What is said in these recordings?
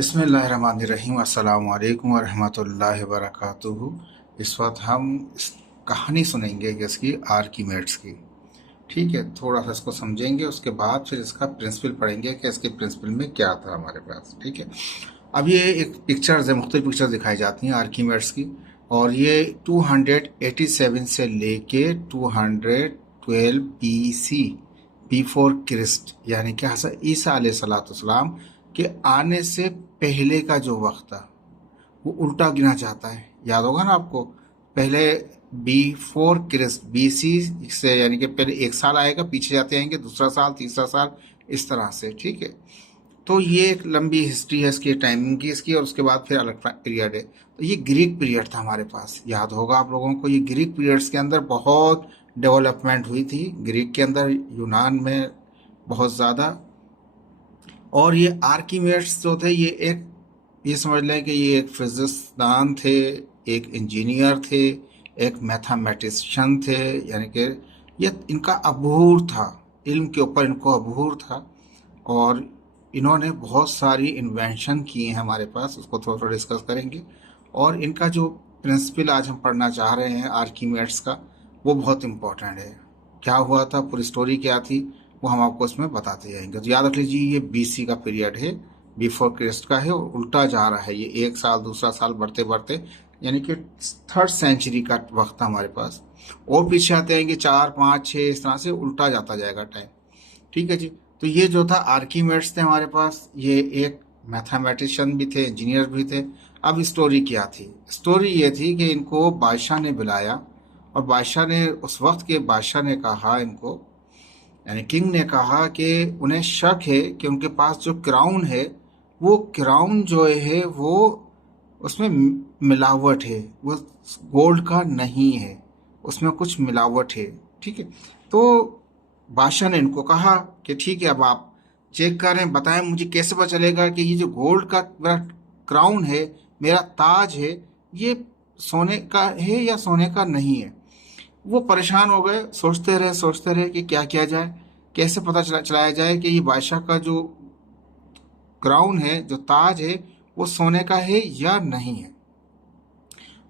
बिस्मिल्लाहिर्रहमानिर्रहीम अस्सलामु अलैकुम वरहमतुल्लाहि वबरकातुहू। इस वक्त हम कहानी सुनेंगे कि इसकी आर्कीमेड्स की। ठीक है, थोड़ा सा इसको समझेंगे, उसके बाद फिर इसका प्रिंसिपल पढ़ेंगे कि इसके प्रिंसिपल में क्या था हमारे पास। ठीक है, अब ये एक पिक्चर्स है, मुख्तलिफ पिक्चर्स दिखाई जाती हैं आर्कीमेड्स की, और ये 287 से लेके 212 BC, बिफोर क्रिस्ट, यानी कि हज़रत ईसा अलैहिस्सलाम के आने से पहले का जो वक्त था वो उल्टा गिना जाता है। याद होगा ना आपको, पहले बिफोर क्रिस्ट, BC से, यानी कि पहले एक साल आएगा, पीछे जाते आएंगे, दूसरा साल, तीसरा साल, इस तरह से। ठीक है, तो ये एक लंबी हिस्ट्री है इसकी, टाइमिंग की इसकी, और उसके बाद फिर अलग पीरियड है। तो ये ग्रीक पीरियड था हमारे पास, याद होगा आप लोगों को। ये ग्रीक पीरियड्स के अंदर बहुत डेवलपमेंट हुई थी, ग्रीक के अंदर, यूनान में बहुत ज़्यादा। और ये आर्कीमेड्स जो थे, ये समझ लें कि ये एक फिजिक्सदान थे, एक इंजीनियर थे, एक मैथमेटिशियन थे, यानी कि ये इनका अबूर था, इल्म के ऊपर इनको अबूर था, और इन्होंने बहुत सारी इन्वेंशन की हैं हमारे पास, उसको थोड़ा थोड़ा डिस्कस करेंगे। और इनका जो प्रिंसिपल आज हम पढ़ना चाह रहे हैं आर्कीमेड्स का, वो बहुत इम्पोर्टेंट है। क्या हुआ था, पूरी स्टोरी क्या थी, वो हम आपको इसमें बताते जाएंगे। तो याद रख लीजिए, ये BC का पीरियड है, बिफोर क्रिस्ट का है, और उल्टा जा रहा है ये, एक साल दूसरा साल बढ़ते बढ़ते, यानी कि 3rd सेंचुरी का वक्त था हमारे पास। और पीछे आते आएंगे 4, 5, 6, इस तरह से उल्टा जाता जाएगा टाइम। ठीक है जी, तो ये जो था आर्कीमेड्स थे हमारे पास, ये एक मैथमेटिशियन भी थे, इंजीनियर भी थे। अब स्टोरी क्या थी, स्टोरी ये थी कि इनको बादशाह ने बुलाया, और बादशाह ने, उस वक्त के बादशाह ने कहा इनको, यानी किंग ने कहा कि उन्हें शक है कि उनके पास जो क्राउन है, वो क्राउन जो है वो, उसमें मिलावट है, वो गोल्ड का नहीं है, उसमें कुछ मिलावट है। ठीक है, तो बादशाह ने इनको कहा कि ठीक है, अब आप चेक करें, बताएं मुझे कैसे पता चलेगा कि ये जो गोल्ड का मेरा क्राउन है, मेरा ताज है, ये सोने का है या सोने का नहीं है। वो परेशान हो गए, सोचते रहे कि क्या किया जाए, कैसे पता चलाया जाए कि ये बादशाह का जो क्राउन है, जो ताज है, वो सोने का है या नहीं है।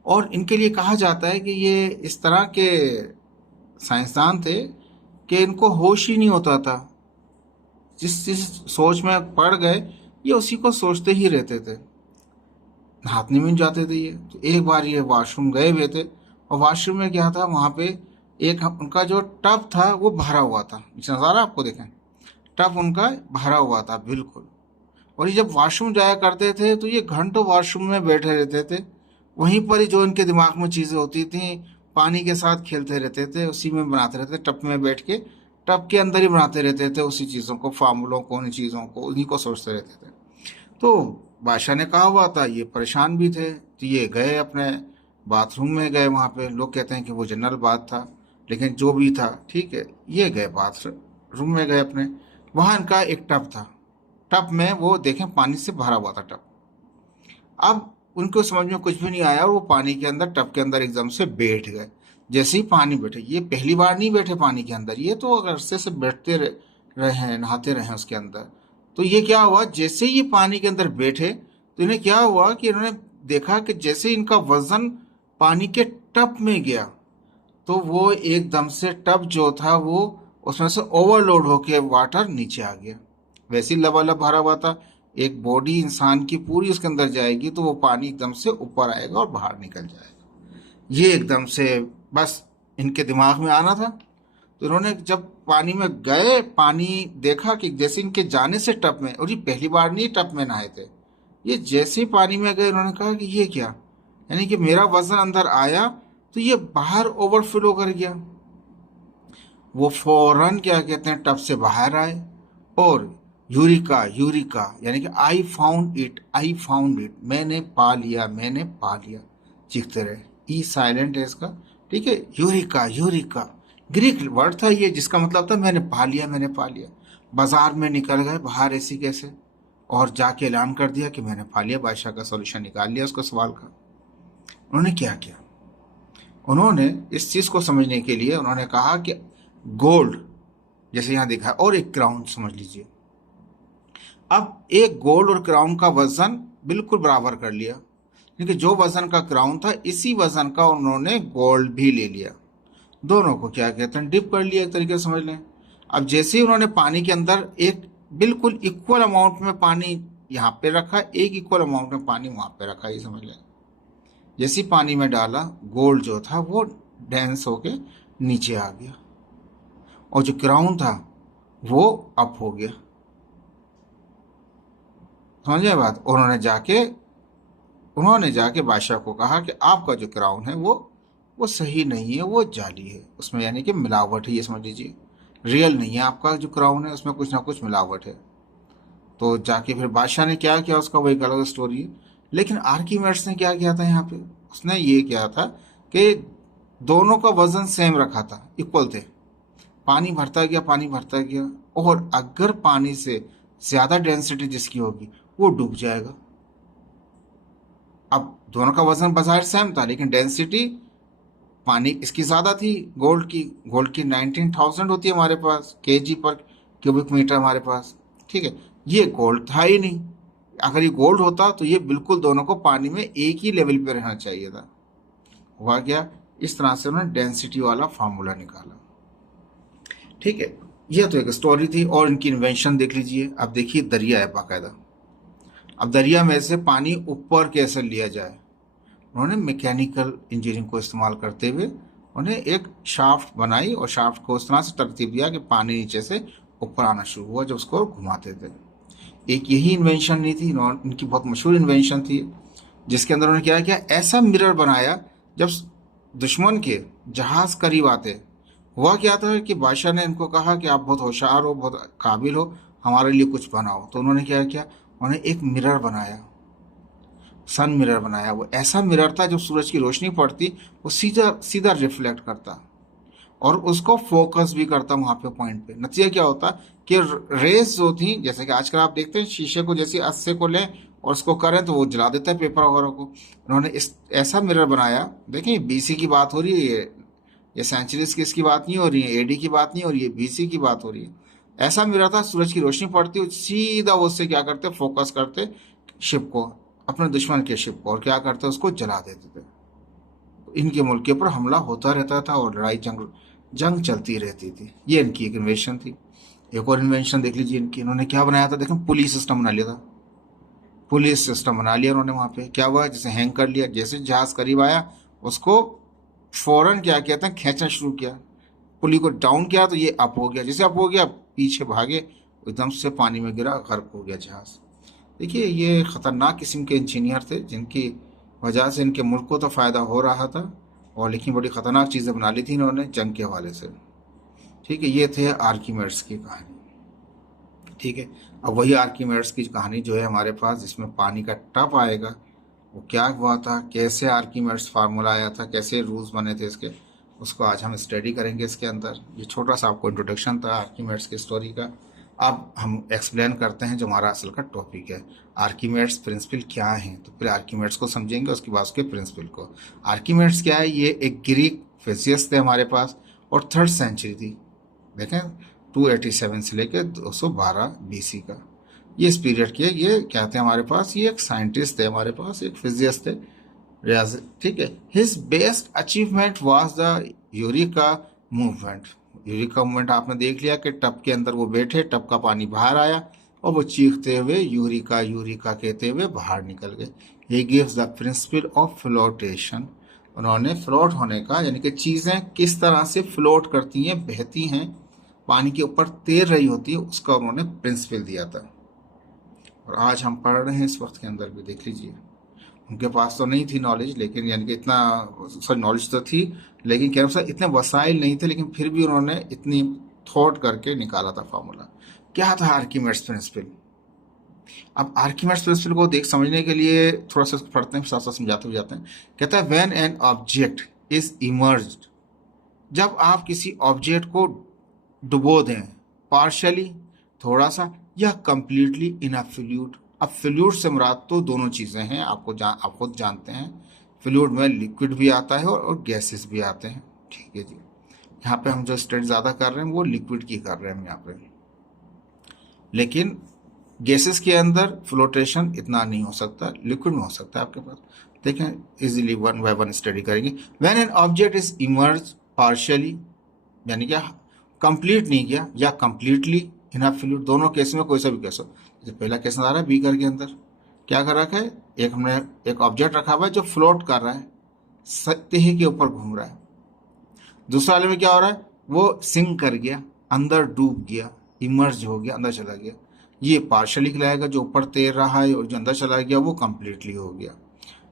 और इनके लिए कहा जाता है कि ये इस तरह के साइंसदान थे कि इनको होश ही नहीं होता था, जिस जिस सोच में पड़ गए ये उसी को सोचते ही रहते थे, नहाने में जाते थे ये। तो एक बार ये वॉशरूम गए हुए थे, और वॉशरूम में क्या था, वहाँ पे एक उनका जो टब था वो भरा हुआ था, नज़ारा आपको देखें, टब उनका भरा हुआ था बिल्कुल। और ये जब वॉशरूम जाया करते थे तो ये घंटों वॉशरूम में बैठे रहते थे, वहीं पर ही जो इनके दिमाग में चीज़ें होती थी, पानी के साथ खेलते रहते थे, उसी में बनाते रहते, टब में बैठ के टब के अंदर ही बनाते रहते थे, उसी चीज़ों को, फार्मूलों को, उन चीज़ों को, उन्हीं को सोचते रहते थे। तो बादशाह ने कहा हुआ था, ये परेशान भी थे, तो ये गए अपने बाथरूम में गए, वहाँ पे लोग कहते हैं कि वो जनरल बाथ था, लेकिन जो भी था, ठीक है, ये गए बाथरूम में गए अपने, वहाँ इनका एक टब था, टब में वो देखें पानी से भरा हुआ था टब। अब उनको समझ में कुछ भी नहीं आया, और वो पानी के अंदर, टब के अंदर एकदम से बैठ गए। जैसे ही पानी बैठे, ये पहली बार नहीं बैठे पानी के अंदर, ये तो अरसे से बैठते रहे हैं, नहाते रहे हैं उसके अंदर। तो ये क्या हुआ, जैसे ही ये पानी के अंदर बैठे, तो इन्हें क्या हुआ कि इन्होंने देखा कि जैसे ही इनका वजन पानी के टब में गया, तो वो एकदम से टब जो था वो, उसमें से ओवरलोड होके वाटर नीचे आ गया। वैसे ही लबालब भरा हुआ था, एक बॉडी इंसान की पूरी उसके अंदर जाएगी तो वो पानी एकदम से ऊपर आएगा और बाहर निकल जाएगा। ये एकदम से बस इनके दिमाग में आना था। तो इन्होंने जब पानी में गए, पानी देखा कि जैसे इनके जाने से टब में, और ये पहली बार नहीं टब में नहाए थे, ये जैसे ही पानी में गए, इन्होंने कहा कि ये क्या, यानी कि मेरा वजन अंदर आया तो ये बाहर ओवरफ्लो कर गया। वो फौरन क्या कहते हैं, टब से बाहर आए, और यूरिका यूरिका, यानी कि आई फाउंड इट, मैंने पा लिया, मैंने पा लिया, चीखते रहे। ई साइलेंट है इसका, ठीक है, यूरिका यूरिका, ग्रीक वर्ड था ये, जिसका मतलब था मैंने पा लिया, मैंने पा लिया। बाजार में निकल गए बाहर ऐसी कैसे, और जाके ऐलान कर दिया कि मैंने पा लिया, बादशाह का सोल्यूशन निकाल लिया उसको सवाल का। उन्होंने क्या किया, उन्होंने इस चीज को समझने के लिए उन्होंने कहा कि गोल्ड, जैसे यहां देखा, और एक क्राउन समझ लीजिए, अब एक गोल्ड और क्राउन का वजन बिल्कुल बराबर कर लिया, क्योंकि जो वजन का क्राउन था इसी वजन का उन्होंने गोल्ड भी ले लिया। दोनों को क्या कहते हैं, डिप कर लिया, एक तरीके से समझ लें। अब जैसे ही उन्होंने पानी के अंदर एक बिल्कुल इक्वल अमाउंट में पानी यहाँ पे रखा, एक इक्वल अमाउंट में पानी वहां पे रखा, ये समझ लें। जैसे पानी में डाला, गोल्ड जो था वो डेंस होके नीचे आ गया और जो क्राउन था वो अप हो गया। समझे बात। उन्होंने जाके बादशाह को कहा कि आपका जो क्राउन है वो सही नहीं है, वो जाली है, उसमें यानी कि मिलावट है, ये समझ लीजिए, रियल नहीं है आपका जो क्राउन है, उसमें कुछ ना कुछ मिलावट है। तो जाके फिर बादशाह ने क्या किया, उसका वही अलग स्टोरी है। लेकिन आर्कीमेड्स ने क्या किया था यहाँ पे, उसने ये किया था कि दोनों का वजन सेम रखा था, इक्वल थे। पानी भरता गया, पानी भरता गया, और अगर पानी से ज्यादा डेंसिटी जिसकी होगी वो डूब जाएगा। अब दोनों का वजन बाजार सेम था, लेकिन डेंसिटी पानी इसकी ज्यादा थी, गोल्ड की 19,000 होती है हमारे पास, केजी पर क्यूबिक मीटर हमारे पास। ठीक है, ये गोल्ड था ही नहीं। अगर ये गोल्ड होता तो ये बिल्कुल दोनों को पानी में एक ही लेवल पे रहना चाहिए था। हुआ क्या, इस तरह से उन्होंने डेंसिटी वाला फार्मूला निकाला। ठीक है, यह तो एक स्टोरी थी। और इनकी इन्वेंशन देख लीजिए। अब देखिए, दरिया है बाकायदा। अब दरिया में से पानी ऊपर कैसे लिया जाए, उन्होंने मैकेनिकल इंजीनियरिंग को इस्तेमाल करते हुए उन्हें एक शाफ्ट बनाई और शाफ्ट को उस तरह से तरतीब दिया कि पानी नीचे से ऊपर आना शुरू हुआ जब उसको घुमाते थे। एक यही इन्वेंशन नहीं थी, इनकी बहुत मशहूर इन्वेंशन थी, जिसके अंदर उन्होंने क्या किया, ऐसा मिरर बनाया जब दुश्मन के जहाज करीब आते। हुआ क्या था कि बादशाह ने इनको कहा कि आप बहुत होशियार हो, बहुत काबिल हो, हमारे लिए कुछ बनाओ। तो उन्होंने क्या किया, उन्होंने एक मिरर बनाया, सन मिरर बनाया। वो ऐसा मिरर था, जब सूरज की रोशनी पड़ती वो सीधा सीधा रिफ्लेक्ट करता और उसको फोकस भी करता वहां पे पॉइंट पे। नतीजा क्या होता कि रेस जो थी, जैसे कि आजकल आप देखते हैं शीशे को जैसे अस्से को लें और उसको करें तो वो जला देता है पेपर वगैरह को। उन्होंने इस ऐसा मिरर बनाया। देखिए, बीसी की बात हो रही है, ये सेंचुरीज की इसकी बात नहीं हो रही है, एडी की बात नहीं हो रही है, बीसी की बात हो रही है। ऐसा मिरर था, सूरज की रोशनी पड़ती सीधा वो उससे क्या करते, फोकस करते शिप को, अपने दुश्मन के शिप को, और क्या करते, उसको जला देते थे। इनके मुल्क के ऊपर हमला होता रहता था और लड़ाई जंग चलती रहती थी। ये इनकी एक इन्वेंशन थी। एक और इन्वेंशन देख लीजिए इनकी, इन्होंने क्या बनाया था, देखें, पुलिस सिस्टम बना लिया था। पुलिस सिस्टम बना लिया उन्होंने वहां पे। क्या हुआ, जैसे हैंग कर लिया, जैसे जहाज करीब आया उसको फौरन क्या कहते हैं, खींचना शुरू किया। पुली को डाउन किया तो ये अप हो गया, जैसे अप हो गया पीछे भागे, एकदम से पानी में गिरा, गर्क हो गया जहाज। देखिए, ये खतरनाक किस्म के इंजीनियर थे, जिनकी वजह से इनके मुल्क को तो फायदा हो रहा था, और लेकिन बड़ी खतरनाक चीजें बना ली थी इन्होंने जंग के हवाले से। ठीक है, ये थे आर्कीमेड्स की कहानी। ठीक है, अब वही आर्कीमेड्स की कहानी जो है हमारे पास, जिसमें पानी का टप आएगा, वो क्या हुआ था, कैसे आर्कीमेड्स फार्मूला आया था, कैसे रूल्स बने थे इसके, उसको आज हम स्टडी करेंगे इसके अंदर। ये छोटा सा आपको इंट्रोडक्शन था आर्कीमेड्स की स्टोरी का। अब हम एक्सप्लेन करते हैं जो हमारा असल का टॉपिक है, आर्कीमेड्स प्रिंसिपल क्या है। तो फिर आर्कीमेड्स को समझेंगे, उसके बाद उसके प्रिंसिपल को। आर्कीमेड्स क्या है, ये एक ग्रीक फिजिसिस्ट थे हमारे पास, और 3rd सेंचुरी थी। देखें, 287 से लेकर 212 बीसी का ये इस पीरियड के, ये क्या थे हमारे पास, ये एक साइंटिस्ट थे हमारे पास, एक फिजिसिस्ट थे, रियाज। ठीक है, his best achievement was the Eureka movement. Eureka movement आपने देख लिया कि टब के अंदर वो बैठे, टब का पानी बाहर आया और वो चीखते हुए यूरिका यूरिका कहते हुए बाहर निकल गए। He gives the principle of flotation. उन्होंने फ्लोट होने का, यानी कि चीजें किस तरह से फ्लोट करती हैं, बहती हैं, पानी के ऊपर तैर रही होती है, उसका उन्होंने प्रिंसिपल दिया था। और आज हम पढ़ रहे हैं इस वक्त के अंदर भी, देख लीजिए। उनके पास तो नहीं थी नॉलेज, लेकिन यानी कि इतना, सॉरी, नॉलेज तो थी, लेकिन क्या सर इतने वसाइल नहीं थे, लेकिन फिर भी उन्होंने इतनी थॉट करके निकाला था फार्मूला। क्या था आर्कीमेड्स प्रिंसिपल। अब आर्कीमेड्स प्रिंसिपल को देख समझने के लिए थोड़ा सा पढ़ते हैं, साथ साथ समझाते हुए जाते हैं। कहता है, when an object is emerged, जब आप किसी ऑब्जेक्ट को डुबो दें, पार्शली थोड़ा सा, या कंप्लीटली इन अ फ्लूइड। अब फ्लूइड से मुराद तो दोनों चीजें हैं, आप खुद जानते हैं। फ्लूइड में लिक्विड भी आता है और गैसेस भी आते हैं। ठीक है जी, यहाँ पे हम जो स्टडी ज्यादा कर रहे हैं वो लिक्विड की कर रहे हैं हम यहाँ पे। लेकिन गैसेस के अंदर फ्लोटेशन इतना नहीं हो सकता, लिक्विड में हो सकता है आपके पास। देखें easily one by one study करेंगे। When an object is emerge partially, यानी क्या कंप्लीट नहीं किया या कंप्लीटली इन अ फ्लूइड, दोनों केस में कोई सा भी केस हो। जैसे पहला केस आ रहा है बीकर के अंदर क्या कर रखा है, एक हमने एक ऑब्जेक्ट रखा हुआ है जो फ्लोट कर रहा है, सतह के ऊपर घूम रहा है। दूसरा वाले में क्या हो रहा है, वो सिंक कर गया, अंदर डूब गया, इमर्ज हो गया, अंदर चला गया। ये पार्शली खिलाएगा, जो ऊपर तैर रहा है और जो अंदर चला गया वो कंप्लीटली हो गया।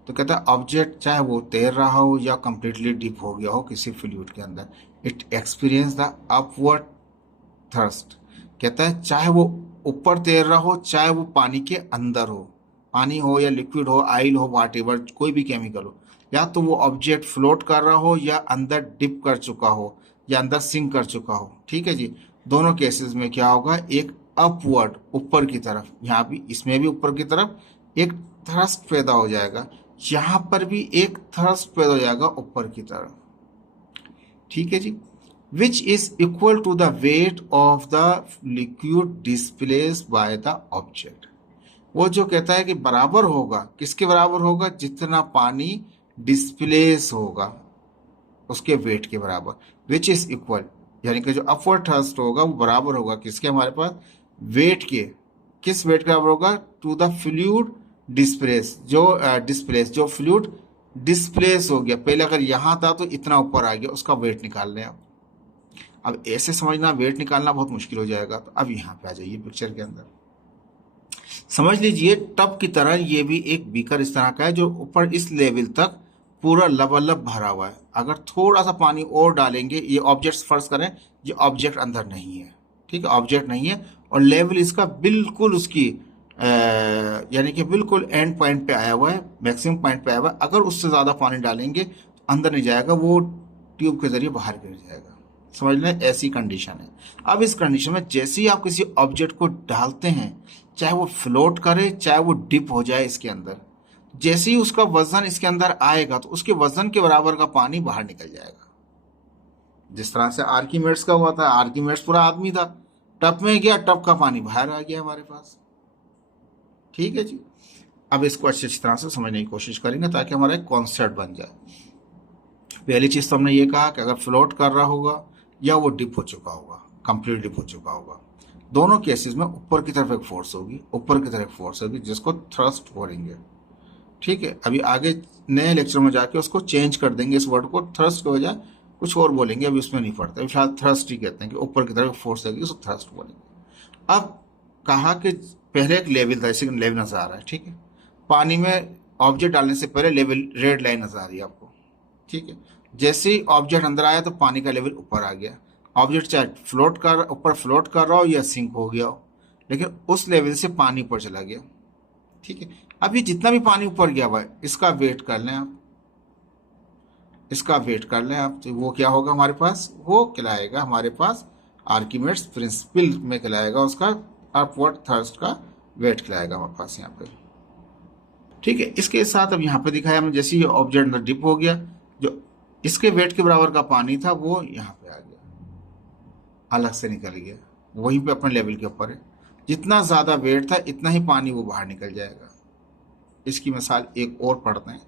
तो कहता है ऑब्जेक्ट चाहे वो तैर रहा हो या कंप्लीटली डिप हो गया हो किसी फ्लूइड के अंदर, it experience the upward thrust. कहता है चाहे वो ऊपर तैर रहा हो चाहे वो पानी के अंदर हो, पानी हो या लिक्विड हो, आइल हो, व्हाटएवर, कोई भी केमिकल हो, या तो वो ऑब्जेक्ट फ्लोट कर रहा हो या अंदर डिप कर चुका हो या अंदर सिंक कर चुका हो। ठीक है जी, दोनों केसेस में क्या होगा, एक अपवर्ड ऊपर की तरफ, यहाँ भी इसमें भी ऊपर की तरफ एक थ्रस्ट पैदा हो जाएगा, यहाँ पर भी एक थ्रस्ट पैदा हो जाएगा ऊपर की तरफ। ठीक है जी, which is equal to the weight of the liquid displaced by the object. वो जो कहता है कि बराबर होगा, किसके बराबर होगा, जितना पानी डिस्प्लेस होगा उसके वेट के बराबर। विच इज इक्वल यानी कि जो अपवर्ड थ्रस्ट होगा वो बराबर होगा किसके, हमारे पास वेट के। किस वेट के बराबर होगा, टू द फ्लूइड डिस्प्लेस, जो फ्लूइड डिस्प्लेस हो गया, पहले अगर यहां था तो इतना ऊपर आ गया, उसका वेट निकाल लें आप। अब ऐसे समझना, वेट निकालना बहुत मुश्किल हो जाएगा। तो अब यहाँ पे आ जाइए पिक्चर के अंदर, समझ लीजिए टब की तरह ये भी एक बीकर इस तरह का है जो ऊपर इस लेवल तक पूरा लबालब भरा हुआ है। अगर थोड़ा सा पानी और डालेंगे, ये ऑब्जेक्ट फर्ज करें, ये ऑब्जेक्ट अंदर नहीं है, ठीक है, ऑब्जेक्ट नहीं है, और लेवल इसका बिल्कुल उसकी यानी कि बिल्कुल एंड पॉइंट पे आया हुआ है, मैक्सिमम पॉइंट पे आया हुआ है। अगर उससे ज़्यादा पानी डालेंगे अंदर नहीं जाएगा, वो ट्यूब के जरिए बाहर गिर जाएगा। समझ लें, ऐसी कंडीशन है। अब इस कंडीशन में जैसे ही आप किसी ऑब्जेक्ट को डालते हैं, चाहे वो फ्लोट करे चाहे वो डिप हो जाए इसके अंदर, जैसे ही उसका वजन इसके अंदर आएगा तो उसके वजन के बराबर का पानी बाहर निकल जाएगा। जिस तरह से आर्किमेड्स का हुआ था, आर्किमेड्स पूरा आदमी था, टब में गया, टब का पानी बाहर आ गया हमारे पास। ठीक है जी, अब इसको अच्छी तरह से समझने की कोशिश करेंगे ताकि हमारा एक कॉन्सेप्ट बन जाए। पहली चीज तो हमने ये कहा कि अगर फ्लोट कर रहा होगा या वो डिप हो चुका होगा, कंप्लीट डिप हो चुका होगा, दोनों केसेस में ऊपर की तरफ एक फोर्स होगी, ऊपर की तरफ एक फोर्स होगी जिसको थ्रस्ट बोलेंगे। ठीक है, अभी आगे नए लेक्चर में जाके उसको चेंज कर देंगे, इस वर्ड को थ्रस्ट के बजाय कुछ और बोलेंगे, अभी उसमें नहीं पड़ता, फिलहाल थ्रस्ट ही कहते हैं कि ऊपर की तरफ फोर्स लगेगी, उसको थ्रस्ट बोलेंगे। अब कहा कि पहले एक लेवल था, इसी लेवल नजर आ रहा है। ठीक है, पानी में ऑब्जेक्ट डालने से पहले लेवल रेड लाइन नजर आ रही है आपको। ठीक है, जैसे ही ऑब्जेक्ट अंदर आया तो पानी का लेवल ऊपर आ गया। ऑब्जेक्ट चाहे ऊपर फ्लोट कर रहा हो या सिंक हो गया हो, लेकिन उस लेवल से पानी ऊपर चला गया। ठीक है, अब ये जितना भी पानी ऊपर गया हुआ है इसका वेट कर लें आप, इसका वेट कर लें आप, तो वो क्या होगा हमारे पास, वो कहलाएगा हमारे पास आर्किमेड्स प्रिंसिपल में कहलाएगा, उसका अपवर्ड थ्रस्ट का वेट कहलाएगा हमारे पास यहाँ पे। ठीक है, इसके साथ अब यहाँ पे दिखाया हमने, जैसे ये ऑब्जेक्ट अंदर डिप हो गया, जो इसके वेट के बराबर का पानी था वो यहाँ पे आ गया, अलग से निकल गया, वहीं पे अपने लेवल के ऊपर है। जितना ज्यादा वेट था इतना ही पानी वो बाहर निकल जाएगा। इसकी मिसाल एक और पढ़ते हैं।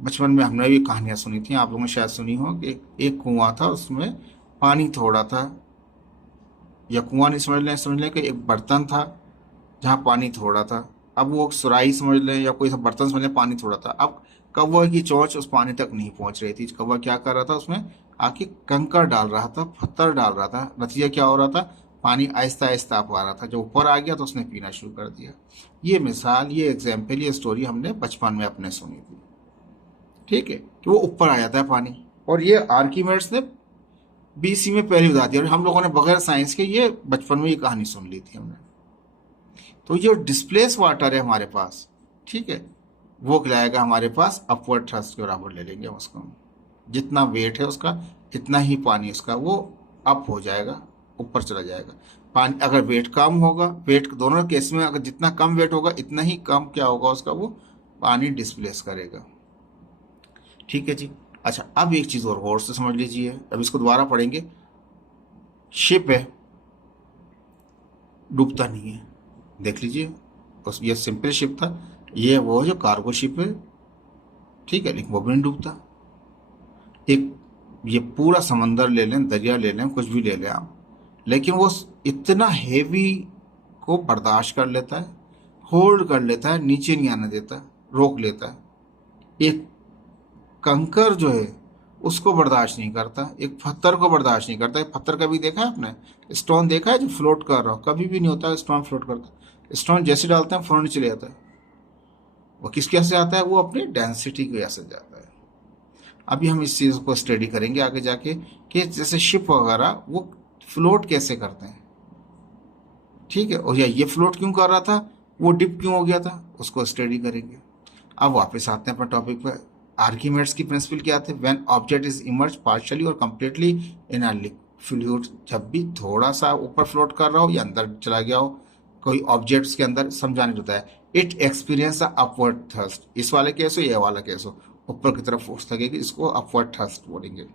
बचपन में हमने भी कहानियां सुनी थी, आप लोगों ने शायद सुनी हो कि एक कुआं था, उसमें पानी थोड़ा था, या कुआं नहीं समझ लें कि एक बर्तन था जहाँ पानी थोड़ा था। अब वो सुराही समझ लें या कोई सा बर्तन समझ लें, पानी थोड़ा था। अब कौवा की चोंच उस पानी तक नहीं पहुंच रही थी। कौवा क्या कर रहा था, उसमें आके कंकड़ डाल रहा था, पत्थर डाल रहा था। नतीजा क्या हो रहा था, पानी आहिस्ता आहिस्ता आ रहा था। जब ऊपर आ गया तो उसने पीना शुरू कर दिया। ये मिसाल, ये एग्जाम्पल, ये स्टोरी हमने बचपन में अपने सुनी थी। ठीक है, कि वो ऊपर आ जाता है पानी, और ये आर्किमेड्स ने बीसी में पहले बता दिया, और हम लोगों ने बगैर साइंस के ये बचपन में ये कहानी सुन ली थी हमने। तो ये डिस्प्लेस वाटर है हमारे पास, ठीक है, वो खिलाएगा हमारे पास अपवर्ड थ्रस्ट के बराबर ले लेंगे उसको। जितना वेट है उसका इतना ही पानी उसका वो अप हो जाएगा, ऊपर चला जाएगा। पानी अगर वेट कम होगा, वेट दोनों केस में अगर जितना कम वेट होगा इतना ही कम क्या होगा उसका, वो पानी डिस्प्लेस करेगा। ठीक है जी। अच्छा, अब एक चीज और गौर से समझ लीजिए, अब इसको दोबारा पढ़ेंगे। शिप है, डूबता नहीं है, देख लीजिए, उस ये सिंपल शिप था, ये वो जो कार्गो शिप है, ठीक है, लेकिन वो भी नहीं डूबता। एक ये पूरा समंदर ले लें, दरिया ले लें, कुछ भी ले लें आप, लेकिन वो इतना हेवी को बर्दाश्त कर लेता है, होल्ड कर लेता है, नीचे नहीं आने देता, रोक लेता है। एक कंकर जो है उसको बर्दाश्त नहीं करता, एक पत्थर को बर्दाश्त नहीं करता। एक पत्थर कभी देखा है आपने? स्टोन देखा है जो फ्लोट कर रहा हो? कभी भी नहीं होता स्टोन फ्लोट करता। स्टोन जैसे डालते हैं फौरन चले जाता है। वो किस वजह से आता है? वो अपनी डेंसिटी की वजह से जाता है। अभी हम इस चीज़ को स्टडी करेंगे आगे जाके कि जैसे शिप वगैरह वो फ्लोट कैसे करते हैं, ठीक है, और या ये फ्लोट क्यों कर रहा था, वो डिप क्यों हो गया था, उसको स्टडी करेंगे। अब वापस आते हैं अपने टॉपिक पे। आर्किमेड्स की प्रिंसिपल क्या थे? When object is emerge partially और कंप्लीटली इन अ फ्लूइड, जब भी थोड़ा सा ऊपर फ्लोट कर रहा हो या अंदर चला गया हो कोई ऑब्जेक्ट्स के अंदर, समझाने होता है इट एक्सपीरियंस अपवर्ड थ्रस्ट। इस वाले केस हो, ये वाला केस हो, ऊपर की तरफ फोर्स लगेगी, इसको अपवर्ड थ्रस्ट बोलेंगे।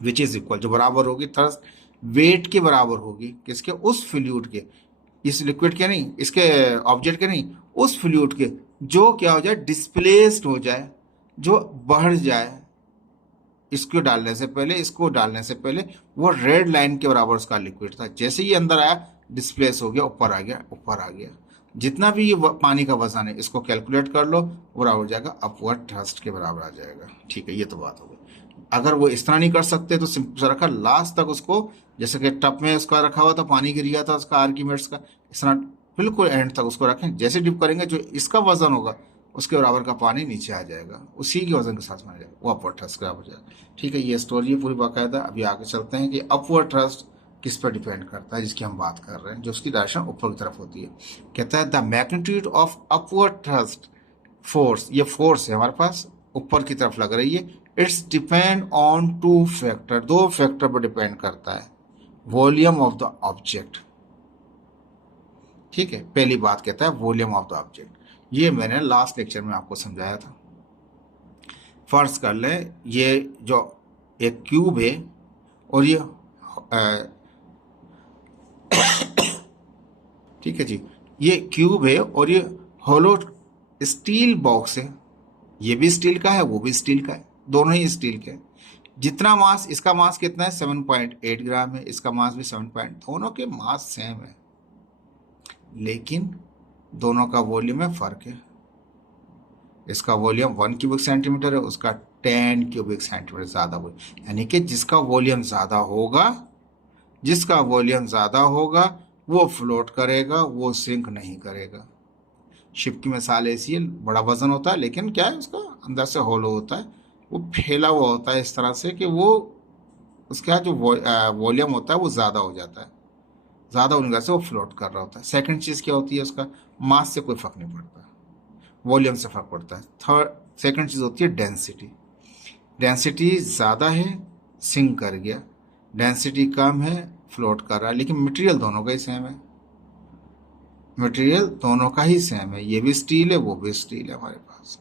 विच इज इक्वल, जो बराबर होगी थ्रस्ट वेट के बराबर होगी, किसके? उस फ्लूइड के, इस लिक्विड के नहीं, इसके ऑब्जेक्ट के नहीं, उस फ्लूइड के जो क्या हो जाए, डिस्प्लेस्ड हो जाए, जो बढ़ जाए इसको डालने से पहले, इसको डालने से पहले। वो रेड लाइन के बराबर उसका लिक्विड था, जैसे ही अंदर आया डिस्प्लेस हो गया, ऊपर आ गया, ऊपर आ गया। जितना भी ये पानी का वजन है इसको कैलकुलेट कर लो, बराबर हो जाएगा अपवर्ड थ्रस्ट के बराबर आ जाएगा। ठीक है, ये तो बात हो गई। अगर वो इस तरह नहीं कर सकते तो सिंपल सा रखा लास्ट तक उसको, जैसे कि टप में उसका रखा हुआ था, पानी गिर गया था उसका आर्किमेड्स का, इस तरह बिल्कुल एंड तक उसको रखें। जैसे डिप करेंगे जो इसका वजन होगा उसके बराबर का पानी नीचे आ जाएगा, उसी के वजन के साथ माना जाएगा, वो अपवर्ड थ्रस्ट का हो जाएगा। ठीक है, ये स्टोरी है पूरी बाकायदा। अभी आगे चलते हैं कि अपवर्ड थ्रस्ट किस पर डिपेंड करता है, जिसकी हम बात कर रहे हैं, जो उसकी डायरेक्शन ऊपर की तरफ होती है। कहता है the magnitude of upward thrust force, ये फोर्स है हमारे पास, ऊपर की तरफ लग रही है। It's depend on two factor, दो फैक्टर पर डिपेंड करता है। वॉल्यूम ऑफ द ऑब्जेक्ट, ठीक है, पहली बात कहता है वॉल्यूम ऑफ द ऑब्जेक्ट। ये मैंने लास्ट लेक्चर में आपको समझाया था। फर्ज कर लें ये जो एक क्यूब है और ये ठीक है जी, ये क्यूब है और ये होलो स्टील बॉक्स है, ये भी स्टील का है, वो भी स्टील का है, दोनों ही स्टील के हैं। जितना मास, इसका मास कितना है? 7.8 ग्राम है, इसका मास भी 7 पॉइंट, दोनों के मास सेम है, लेकिन दोनों का वॉल्यूम में फर्क है। इसका वॉल्यूम 1 क्यूबिक सेंटीमीटर है, उसका 10 क्यूबिक सेंटीमीटर ज़्यादा हो, यानी कि जिसका वॉल्यूम ज़्यादा होगा, जिसका वॉल्यूम ज़्यादा होगा वो फ्लोट करेगा, वो सिंक नहीं करेगा। शिप की मिसाल ऐसी है, बड़ा वजन होता है लेकिन क्या है, उसका अंदर से होलो होता है, वो फैला हुआ होता है इस तरह से कि वो उसका जो वॉल्यूम होता है वो ज़्यादा हो जाता है, ज़्यादा होने से वो फ्लोट कर रहा होता है। सेकंड चीज़ क्या होती है, उसका मास से कोई फ़र्क नहीं पड़ता, वॉल्यूम से फ़र्क पड़ता है। थर्ड सेकंड चीज़ होती है डेंसिटी। डेंसिटी ज़्यादा है, सिंक कर गया, डेंसिटी कम है, फ्लोट कर रहा है। लेकिन मटेरियल दोनों का ही सेम है, मटेरियल दोनों का ही सेम है, ये भी स्टील है, वो भी स्टील है हमारे पास।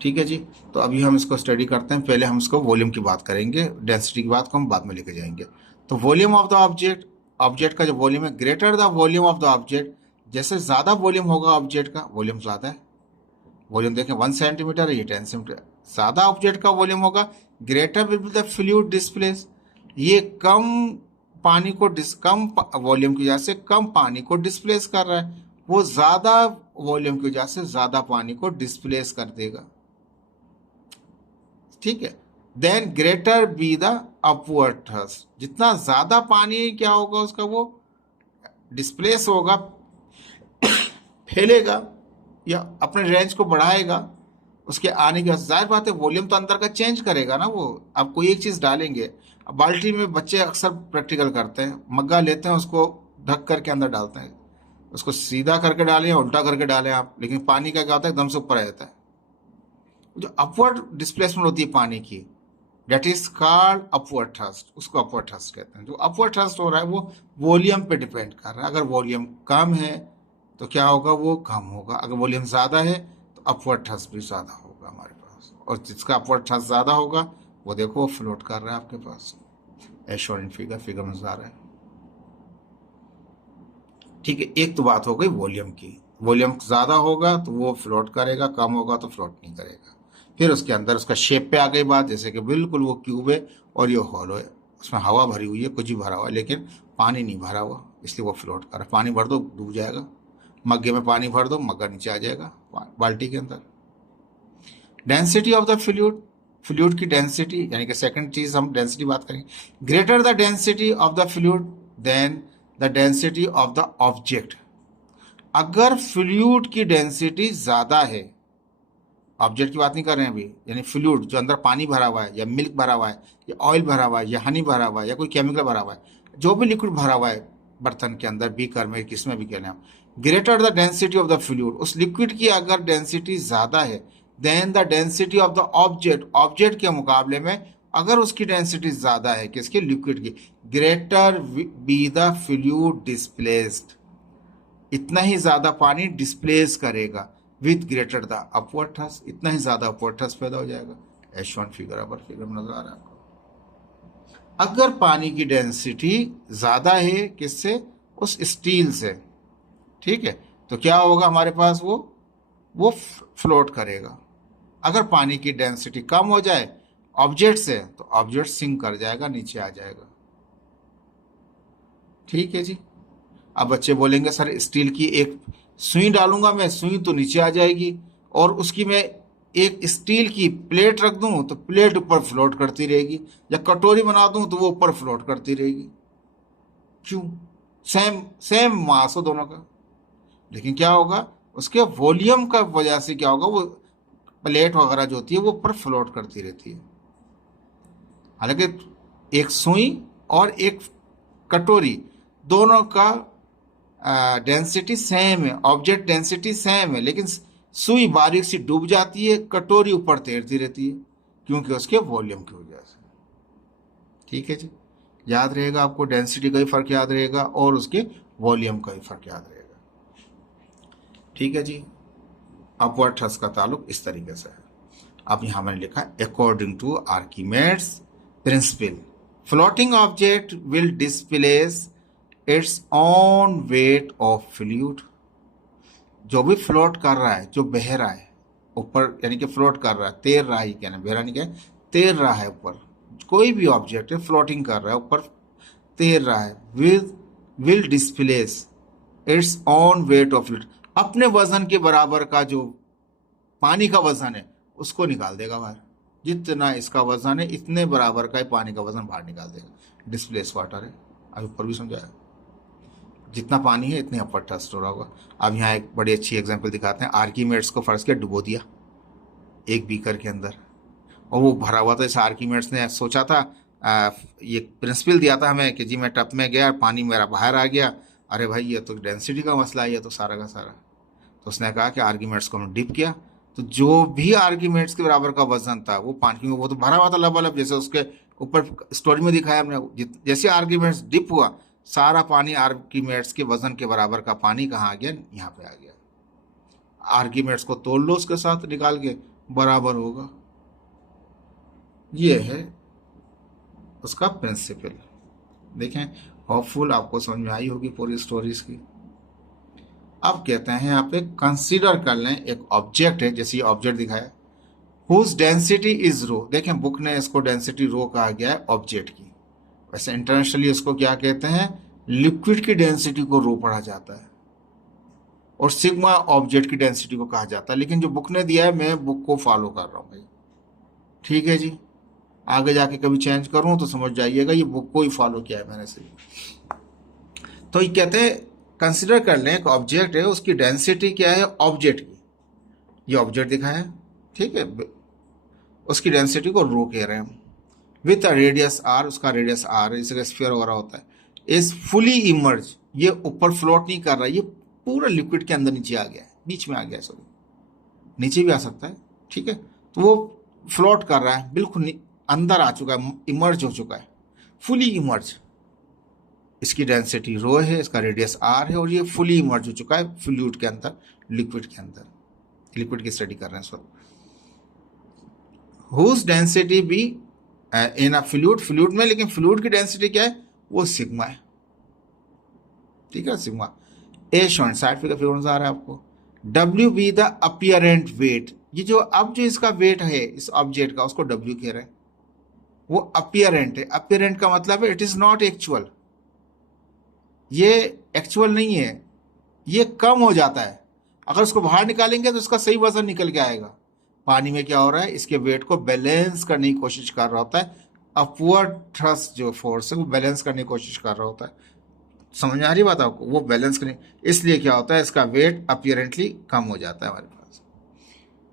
ठीक है जी, तो अभी हम इसको स्टडी करते हैं। पहले हम इसको वॉल्यूम की बात करेंगे, डेंसिटी की बात को हम बाद में लेके जाएंगे। तो volume of the object, object का जो वॉल्यूम है, greater the volume of the object, जैसे ज़्यादा वॉल्यूम होगा ऑब्जेक्ट का, वॉल्यूम ज़्यादा है, वॉल्यूम देखें 1 सेंटीमीटर है, ये 10 सेंटीमीटर, ज़्यादा ऑब्जेक्ट का वॉल्यूम होगा, greater will be the fluid displace, ये कम पानी को कम वॉल्यूम की वजह से कम पानी को डिस्प्लेस कर रहा है, वो ज़्यादा वॉल्यूम की वजह से ज़्यादा पानी को डिस्प्लेस कर देगा। ठीक है, then greater be the upward thrust, जितना ज़्यादा पानी क्या होगा उसका, वो डिस्प्लेस होगा, फैलेगा या अपने रेंज को बढ़ाएगा, उसके आने के बाद जाहिर बात है वॉल्यूम तो अंदर का चेंज करेगा ना। वो आप कोई एक चीज़ डालेंगे, अब बाल्टी में बच्चे अक्सर प्रैक्टिकल करते हैं, मग्गा लेते हैं, उसको ढक करके अंदर डालते हैं, उसको सीधा करके डालें या उल्टा करके डालें आप, लेकिन पानी का क्या होता है, एकदम से ऊपर आ जाता है। जो अपवर्ड डिस्प्लेसमेंट होती है पानी की, that is called upward thrust, उसको अपवर्ड थ्रस्ट कहते हैं। जो अपवर्ड थ्रस्ट हो रहा है वो वॉल्यूम पे डिपेंड कर रहा है। अगर वॉल्यूम कम है तो क्या होगा, वो कम होगा, अगर वॉल्यूम ज़्यादा है तो अपवर्ड थ्रस्ट भी ज़्यादा होगा हमारे पास। और जिसका अपवर्ड थ्रस्ट ज़्यादा होगा वो देखो वो फ्लोट कर रहा है आपके पास, as shown in figure, figure में आ रहा है। ठीक है, एक तो बात हो गई वॉल्यूम की। वॉल्यूम ज़्यादा होगा तो वो फ्लोट करेगा, कम होगा तो फ्लोट नहीं करेगा। फिर उसके अंदर उसका शेप पे आ गई बात, जैसे कि बिल्कुल वो क्यूब है और ये हॉलो है, उसमें हवा भरी हुई है, कुछ भी भरा हुआ है, लेकिन पानी नहीं भरा हुआ, इसलिए वो फ्लोट कर रहा है। पानी भर दो डूब जाएगा, मग्गे में पानी भर दो मग्गा नीचे आ जाएगा बाल्टी के अंदर। Density of the fluid, fluid की डेंसिटी, यानी कि सेकंड चीज हम डेंसिटी बात करेंगे। Greater the density of the fluid then the density of the object. अगर फ्लूइड की डेंसिटी ज्यादा है, ऑब्जेक्ट की बात नहीं कर रहे हैं अभी, यानी फ्लूइड जो अंदर पानी भरा हुआ है या मिल्क भरा हुआ है या ऑयल भरा हुआ है या हनी भरा हुआ है या कोई केमिकल भरा हुआ है, जो भी लिक्विड भरा हुआ है बर्तन के अंदर, बीकर में, किसमें भी कह लें हम, greater the density of the fluid, उस लिक्विड की अगर डेंसिटी ज्यादा है then the density of the object, object के मुकाबले में अगर उसकी डेंसिटी ज्यादा है, किसकी, लिक्विड की, greater be the fluid displaced, इतना ही ज्यादा पानी डिस्प्लेस करेगा with greater the upward thrust, इतना ही ज्यादा अपवर्ड थ्रस्ट पैदा हो जाएगा। H1 फिगर अपर फिगर में नजर आ रहा है आपको। अगर पानी की डेंसिटी ज्यादा है किससे, उस स्टील से, ठीक है, तो क्या होगा हमारे पास, वो फ्लोट करेगा। अगर पानी की डेंसिटी कम हो जाए ऑब्जेक्ट से तो ऑब्जेक्ट सिंक कर जाएगा, नीचे आ जाएगा। ठीक है जी। अब बच्चे बोलेंगे सर स्टील की एक सुई डालूंगा मैं, सुई तो नीचे आ जाएगी, और उसकी मैं एक स्टील की प्लेट रख दूं तो प्लेट ऊपर फ्लोट करती रहेगी, या कटोरी बना दूं तो वो ऊपर फ्लोट करती रहेगी। क्यों? सेम सेम मास हो दोनों का, लेकिन क्या होगा, उसके वॉल्यूम का वजह से क्या होगा, वो प्लेट वगैरह जो होती है वो ऊपर फ्लोट करती रहती है। हालांकि एक सुई और एक कटोरी दोनों का डेंसिटी सेम है, ऑब्जेक्ट डेंसिटी सेम है, लेकिन सुई बारीक सी डूब जाती है, कटोरी ऊपर तैरती रहती है, क्योंकि उसके वॉल्यूम की वजह से। ठीक है जी, याद रहेगा आपको, डेंसिटी का ही फर्क याद रहेगा और उसके वॉल्यूम का ही फर्क याद रहेगा। ठीक है जी। अपवर्ड थ्रस्ट का ताल्लुक इस तरीके से है। अब यहां मैंने लिखा according to Archimedes principle floating object will displace its own weight of fluid. जो भी फ्लोट कर रहा है, जो बह रहा है ऊपर, यानी कि फ्लोट कर रहा है, तैर रहा है, कहना बह रहा नहीं, क्या तैर रहा है ऊपर, कोई भी ऑब्जेक्ट है फ्लोटिंग कर रहा है ऊपर, तैर रहा है, will displace its own weight of fluid, अपने वजन के बराबर का जो पानी का वजन है उसको निकाल देगा बाहर। जितना इसका वजन है इतने बराबर का ही पानी का वजन बाहर निकाल देगा। डिस्प्लेस वाटर है, अभी ऊपर भी समझाया, जितना पानी है इतने अपर थ्रस्ट हो रहा होगा। अब यहाँ एक बड़ी अच्छी एग्जांपल दिखाते हैं। आर्किमेड्स को फर्ज किया, डुबो दिया एक बीकर के अंदर, और वो भरा हुआ था। इस आर्किमेड्स ने सोचा था, ये प्रिंसिपल दिया था हमें कि जी मैं टप में गया, पानी मेरा बाहर आ गया, अरे भाई ये तो डेंसिटी का मसला है, ये तो सारा का सारा। तो उसने कहा कि आर्किमेड्स को हमने डिप किया, तो जो भी आर्किमेड्स के बराबर का वजन था वो पानी, क्योंकि वो तो भरा हुआ था लबालब, जैसे उसके ऊपर स्टोरी में दिखाया हमने, जैसे आर्किमेड्स डिप हुआ सारा पानी आर्किमेड्स के वजन के बराबर का पानी कहाँ आ गया, यहाँ पे आ गया। आर्किमेड्स को तोड़ लो उसके साथ निकाल के, बराबर होगा। ये है उसका प्रिंसिपल। देखें, होपफुल आपको समझ में आई होगी पूरी स्टोरीज की। अब कहते हैं यहाँ पे कंसीडर कर लें एक ऑब्जेक्ट है, जैसे ये ऑब्जेक्ट दिखाया, हुज डेंसिटी इज रो। देखें बुक ने इसको डेंसिटी रो कहा गया है ऑब्जेक्ट की, वैसे इंटरनेशनली इसको क्या कहते हैं, लिक्विड की डेंसिटी को रो पढ़ा जाता है, और सिग्मा ऑब्जेक्ट की डेंसिटी को कहा जाता है। लेकिन जो बुक ने दिया है मैं बुक को फॉलो कर रहा हूँ भाई। ठीक है जी, आगे जाके कभी चेंज करूँ तो समझ जाइएगा ये बुक को ही फॉलो किया है मैंने से। तो ये कहते हैं कंसिडर कर लें एक ऑब्जेक्ट है, उसकी डेंसिटी क्या है ऑब्जेक्ट की, ये ऑब्जेक्ट दिखाया है, ठीक है, उसकी डेंसिटी को रो कह रहे हैं हम, विथ रेडियस आर, उसका रेडियस आर है, जैसे स्फीयर वगैरह होता है, इज फुली इमर्ज, ये ऊपर फ्लोट नहीं कर रहा, ये पूरा लिक्विड के अंदर नीचे आ गया है, बीच में आ गया है, सॉरी नीचे भी आ सकता है, ठीक है, तो वो फ्लोट कर रहा है, बिल्कुल अंदर आ चुका है, इमर्ज हो चुका है, फुली इमर्ज। इसकी डेंसिटी रो है, इसका रेडियस आर है, और ये फुली इमर्ज हो चुका है फ्लूइड के अंदर, लिक्विड के अंदर। लिक्विड की स्टडी कर रहे हैं इस वक्त। हुज डेंसिटी भी इन अ फ्लूइड, फ्लूइड में, लेकिन फ्लूइड की डेंसिटी क्या है, वो सिग्मा है, ठीक है, sigma a shown side figure figure नजर आ रहा है आपको। W be the apparent weight, ये जो अब जो इसका वेट है इस ऑब्जेक्ट का उसको डब्ल्यू कह रहे हैं, वो अपियरेंट है। अपियरेंट का मतलब है इट इज नॉट एक्चुअल, ये एक्चुअल नहीं है, ये कम हो जाता है। अगर उसको बाहर निकालेंगे तो उसका सही वजन निकल के आएगा। पानी में क्या हो रहा है, इसके वेट को बैलेंस करने की कोशिश कर रहा होता है, अपवर्ड थ्रस्ट जो फोर्स है वो बैलेंस करने की कोशिश कर रहा होता है। समझ में आ रही बात आपको, वो बैलेंस करने, इसलिए क्या होता है इसका वेट अपियरेंटली कम हो जाता है हमारे पास।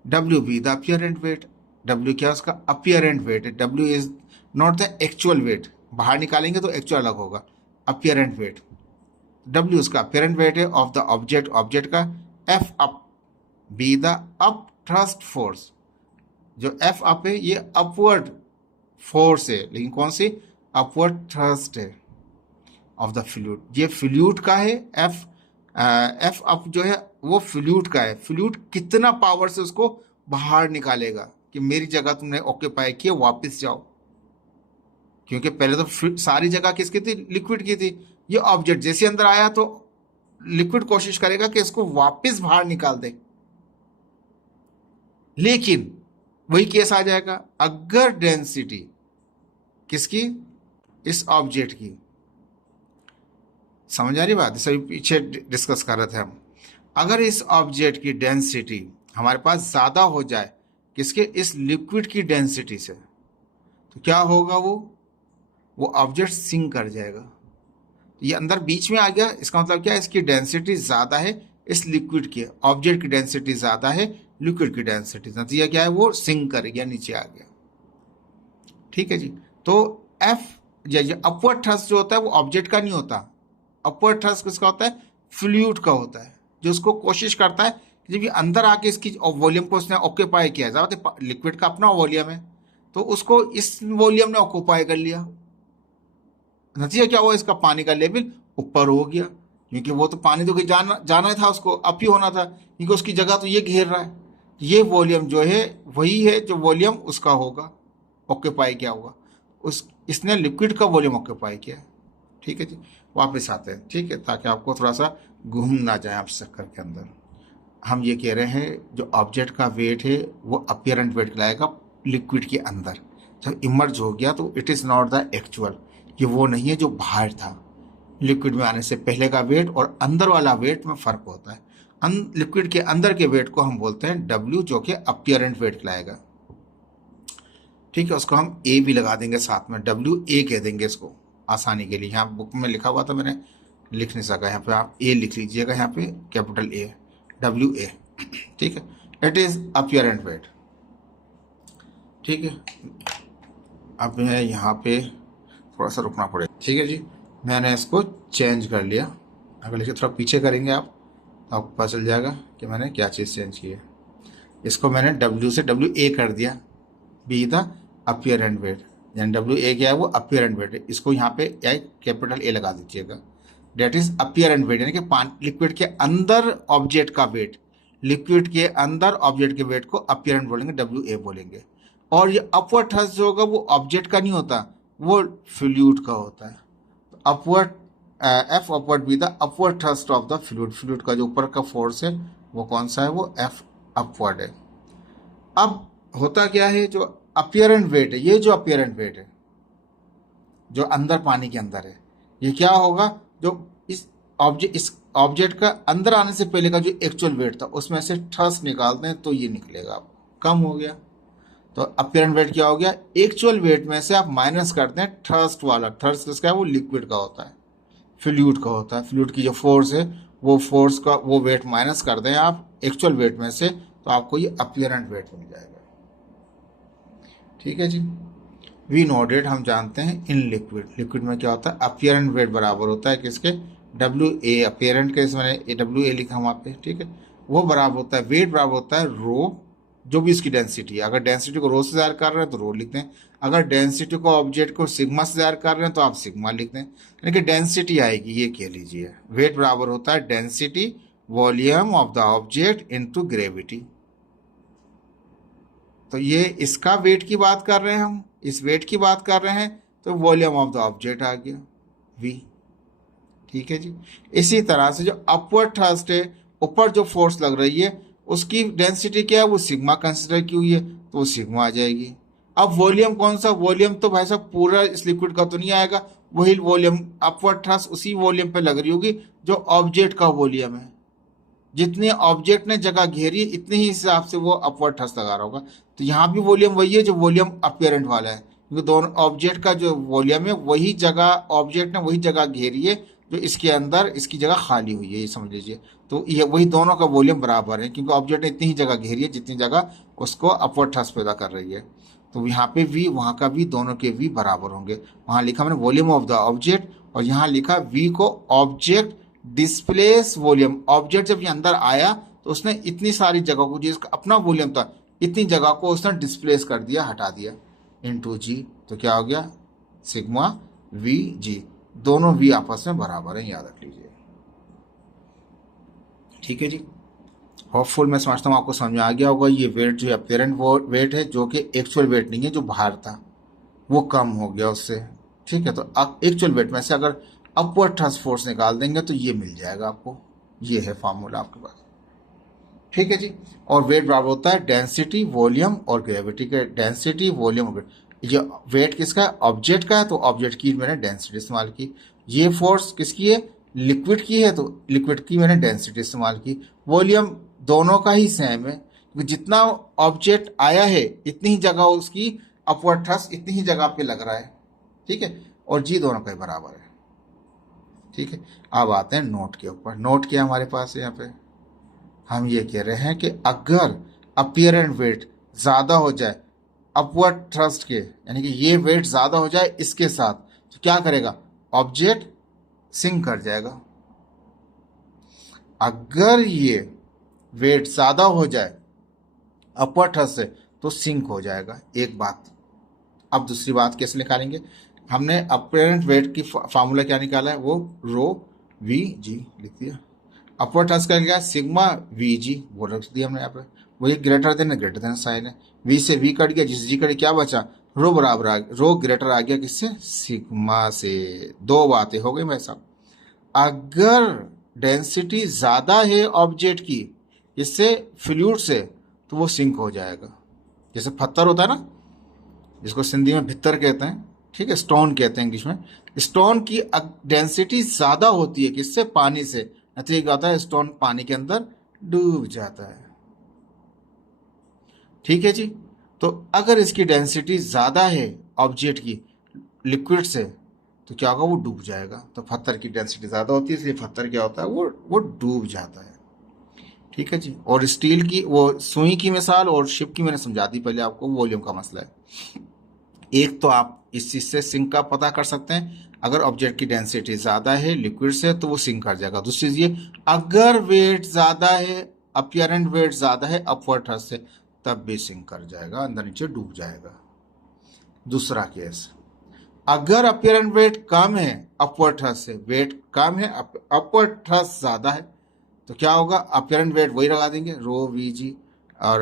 W be the apparent weight, W क्या उसका अपियरेंट वेट है, W is not the actual weight, बाहर निकालेंगे तो एक्चुअल अलग होगा, अपियरेंट वेट। डब्ल्यू उसका अपियरेंट वेट है ऑफ द ऑब्जेक्ट, ऑब्जेक्ट का। F up, be the up thrust force, जो एफ अप है ये अपवर्ड फोर्स है, लेकिन कौन सी, अपवर्ड थ्रस्ट है ऑफ द फ्लूइड, ये फ्लूइड का है। एफ एफ अप जो है वो फ्लूइड का है, फ्लूइड कितना पावर से उसको बाहर निकालेगा कि मेरी जगह तुमने ऑक्यूपाई किया वापस जाओ, क्योंकि पहले तो सारी जगह किसकी थी, लिक्विड की थी। ये ऑब्जेक्ट जैसे अंदर आया तो लिक्विड कोशिश करेगा कि इसको वापस बाहर निकाल दे, लेकिन वही केस आ जाएगा अगर डेंसिटी किसकी, इस ऑब्जेक्ट की। समझ आ रही बात, इसे पीछे डिस्कस कर रहे थे हम। अगर इस ऑब्जेक्ट की डेंसिटी हमारे पास ज्यादा हो जाए किसके, इस लिक्विड की डेंसिटी से, तो क्या होगा, वो ऑब्जेक्ट सिंक कर जाएगा। ये अंदर बीच में आ गया, इसका मतलब क्या है, इसकी डेंसिटी ज्यादा है इस लिक्विड की, ऑब्जेक्ट की डेंसिटी ज्यादा है लिक्विड की डेंसिटी, नतीजा क्या है, वो सिंक कर गया, नीचे आ गया। ठीक है जी। तो एफ ये अपवर्ड थ्रस्ट जो होता है वो ऑब्जेक्ट का नहीं होता, अपवर्ड थ्रस्ट किसका होता है, फ्लूइड का होता है, जो उसको कोशिश करता है कि जब ये अंदर आके इसकी वॉल्यूम को उसने ऑक्यूपाई किया, ज्यादा लिक्विड का अपना वॉल्यूम है तो उसको इस वॉल्यूम ने ऑक्यूपाई कर लिया, नतीजा क्या हुआ, इसका पानी का लेवल ऊपर हो गया, क्योंकि वो तो पानी तो जाना जाना था उसको, अप ही होना था, क्योंकि उसकी जगह तो ये घेर रहा है। ये वॉल्यूम जो है वही है जो वॉल्यूम उसका होगा, ऑक्यूपाई किया होगा, उस इसने लिक्विड का वॉल्यूम ऑक्यूपाई किया। ठीक है जी, वापस आते हैं, ठीक है, ताकि आपको थोड़ा सा घूम ना जाए आप चक्कर के अंदर। हम ये कह रहे हैं जो ऑब्जेक्ट का वेट है वो अपियरेंट वेट कहलाएगा लिक्विड के अंदर, जब इमर्ज हो गया तो it is not the actual, ये वो नहीं है जो बाहर था। लिक्विड में आने से पहले का वेट और अंदर वाला वेट में फर्क होता है। लिक्विड के अंदर के वेट को हम बोलते हैं डब्ल्यू, जो कि अपियरेंट वेट कहलाएगा। ठीक है, उसको हम ए भी लगा देंगे साथ में, डब्ल्यू ए कह देंगे इसको आसानी के लिए। यहाँ बुक में लिखा हुआ था, मैंने लिख नहीं सका, यहाँ पे आप ए लिख लीजिएगा, यहाँ पे कैपिटल ए, डब्ल्यू ए। ठीक है, इट इज अपियरेंट वेट। ठीक है, अब यहाँ पे थोड़ा सा रुकना पड़ेगा। ठीक है जी, मैंने इसको चेंज कर लिया। अगर लिखे थोड़ा पीछे करेंगे आप तो आपको पता चल जाएगा कि मैंने क्या चीज़ चेंज की है। इसको मैंने डब्ल्यू से डब्ल्यू ए कर दिया, बी द अपियरेंट वेट, यानी डब्ल्यू ए क्या है, वो अपियरेंट वेट है। इसको यहाँ पे कैपिटल ए लगा दीजिएगा, डेट इज अपियरेंट वेट, यानी कि लिक्विड के अंदर ऑब्जेक्ट का वेट, लिक्विड के अंदर ऑब्जेक्ट के वेट को अपियरेंट बोलेंगे, डब्ल्यू ए बोलेंगे। और ये अपवर्ड थ्रस्ट जो होगा वो ऑब्जेक्ट का नहीं होता, वो फ्लूइड का होता है। Upward F upward be the upward thrust of the fluid, fluid का जो ऊपर का फोर्स है वो कौन सा है, वो एफ अपवर्ड है। अब होता क्या है, जो अपियरेंट वेट है, ये जो अपियरेंट वेट है जो अंदर पानी के अंदर है, ये क्या होगा, जो इस ऑब्जेक्ट का अंदर आने से पहले का जो एक्चुअल वेट था उसमें से थ्रस्ट निकालते हैं तो ये निकलेगा, कम हो गया। तो अपियरेंट वेट क्या हो गया, एक्चुअल वेट में से आप माइनस करते हैं थ्रस्ट वाला, थ्रस्ट किसका है, वो लिक्विड का होता है, फ्लूइड का होता है। फ्लूइड की जो फोर्स है वो फोर्स का वो वेट माइनस कर दें आप एक्चुअल वेट में से, तो आपको ये अपियरेंट वेट मिल जाएगा। ठीक है जी, वी नो डेट हम जानते हैं इन लिक्विड, लिक्विड में क्या होता है, अपियरेंट वेट बराबर होता है किसके, डब्ल्यू ए, अपियरेंट के मैंने डब्ल्यू ए लिखा वहाँ पे। ठीक है, वो बराबर होता है, वेट बराबर होता है रो, जो भी इसकी डेंसिटी है। अगर डेंसिटी को रो से ज़ाहिर कर रहे हैं तो रो लिखते हैं, अगर डेंसिटी को ऑब्जेक्ट को सिग्मा से ज़ाहिर कर रहे हैं तो आप सिग्मा लिखते हैं, यानी कि डेंसिटी आएगी, ये कह लीजिए। वेट बराबर होता है density volume of the object into gravity. तो ये इसका वेट की बात कर रहे हैं हम, इस वेट की बात कर रहे हैं, तो वॉल्यूम ऑफ द ऑब्जेक्ट आ गया v। ठीक है जी। इसी तरह से जो अपवर्ड थ्रस्ट है, ऊपर जो फोर्स लग रही है उसकी डेंसिटी क्या है, वो सिग्मा कंसिडर की हुई है, तो वो सिग्मा आ जाएगी। अब वॉल्यूम कौन सा, वॉल्यूम तो भाई साहब पूरा इस लिक्विड का तो नहीं आएगा, वही वॉल्यूम अपवर्ड थ्रस्ट उसी वॉल्यूम पे लग रही होगी जो ऑब्जेक्ट का वॉल्यूम है। जितने ऑब्जेक्ट ने जगह घेरी इतने ही हिसाब से वो अपवर्ड थ्रस्ट लगा रहा होगा। तो यहाँ भी वॉल्यूम वही है जो वॉल्यूम अपीयरेंट वाला है, क्योंकि दोनों ऑब्जेक्ट का जो वॉल्यूम है वही जगह, ऑब्जेक्ट ने वही जगह घेरी है जो इसके अंदर इसकी जगह खाली हुई है, ये समझ लीजिए। तो ये वही दोनों का वॉल्यूम बराबर है, क्योंकि ऑब्जेक्ट ने इतनी ही जगह घेरी है जितनी जगह उसको अपवर्ड थ्रस्ट पैदा कर रही है। तो यहाँ पे वी, वहाँ का वी, दोनों के वी बराबर होंगे। वहाँ लिखा मैंने वॉल्यूम ऑफ द ऑब्जेक्ट, और यहाँ लिखा वी को ऑब्जेक्ट डिस्प्लेस वॉल्यूम। ऑब्जेक्ट जब ये अंदर आया तो उसने इतनी सारी जगह को, जिसका अपना वॉल्यूम था, इतनी जगह को उसने डिस्प्लेस कर दिया, हटा दिया, इनटू जी। तो क्या हो गया, सिग्मा वी जी। दोनों वी आपस में बराबर है, याद रख लीजिए। ठीक है जी। होपफुल मैं समझता हूँ आपको समझ में आ गया होगा। ये वेट जो अपीयरेंट वेट है, जो कि एक्चुअल वेट नहीं है, जो बाहर था वो कम हो गया उससे। ठीक है, तो अब एक्चुअल वेट में से अगर अपवर्ड थ्रस्ट फोर्स निकाल देंगे तो ये मिल जाएगा आपको। ये है फार्मूला आपके पास। ठीक है जी। और वेट बराबर होता है डेंसिटी, वॉल्यूम और ग्रेविटी के। डेंसिटी, वॉल्यूम और ये वेट किसका है, ऑब्जेक्ट का है, तो ऑब्जेक्ट की मैंने डेंसिटी इस्तेमाल की। ये फोर्स किसकी है, लिक्विड की है, तो लिक्विड की मैंने डेंसिटी इस्तेमाल की। वॉल्यूम दोनों का ही सेम है, क्योंकि जितना ऑब्जेक्ट आया है इतनी ही जगह उसकी अपवर्ड थ्रस्ट इतनी ही जगह पे लग रहा है। ठीक है, और जी दोनों का ही बराबर है। ठीक है, अब आते हैं नोट के ऊपर। नोट क्या हमारे पास है यहाँ पे, हम ये कह रहे हैं कि अगर अपीयरेंट वेट ज्यादा हो जाए अपवर्ड थ्रस्ट के, यानी कि ये वेट ज्यादा हो जाए इसके साथ, तो क्या करेगा, ऑब्जेक्ट सिंक कर जाएगा। अगर ये वेट ज्यादा हो जाए अपवर्ड थ्रस्ट से तो सिंक हो जाएगा, एक बात। अब दूसरी बात कैसे निकालेंगे, हमने अपीयरेंट वेट की फार्मूला क्या निकाला है, वो रो वी जी लिख दिया। अपवर्ड थ्रस्ट का क्या, सिग्मा वी जी, वो रख दिया हमने यहाँ पे। वही ग्रेटर देन साइन है, वी से वी कट गया, जिस जी कट क्या बचा, रो बराबर आ गया, रो ग्रेटर आ गया किससे, सिग्मा से। दो बातें हो गई भाई साहब। अगर डेंसिटी ज्यादा है ऑब्जेक्ट की इससे, फ्लूइड से, तो वो सिंक हो जाएगा। जैसे पत्थर होता है ना, जिसको सिंधी में भित्तर कहते हैं, ठीक है, स्टोन कहते हैं इंग्लिश में। स्टोन की डेंसिटी ज्यादा होती है किससे, पानी से, तो क्या होता है, स्टोन पानी के अंदर डूब जाता है। ठीक है जी। तो अगर इसकी डेंसिटी ज्यादा है ऑब्जेक्ट की लिक्विड से, तो क्या होगा, वो डूब जाएगा। तो पत्थर की डेंसिटी ज्यादा होती है, इसलिए पत्थर क्या होता है, वो डूब जाता है। ठीक है जी। और स्टील की वो सुई की मिसाल और शिप की मैंने समझा दी पहले आपको, वॉल्यूम का मसला है। एक तो आप इस चीज से सिंक का पता कर सकते हैं, अगर ऑब्जेक्ट की डेंसिटी ज्यादा है लिक्विड से तो वो सिंक कर जाएगा। दूसरी चीज ये, अगर वेट ज्यादा है, अपीयरेंट वेट ज्यादा है अपवर्ड थ्रस्ट से, तब भी सिंक कर जाएगा, अंदर नीचे डूब जाएगा। दूसरा केस, अगर अपीयरेंट वेट कम है अपवर्ड थ्रस्ट से, वेट कम है अपवर्ड थ्रस्ट ज्यादा है, तो क्या होगा, अपीयरेंट वेट वही लगा देंगे, रो वी जी, और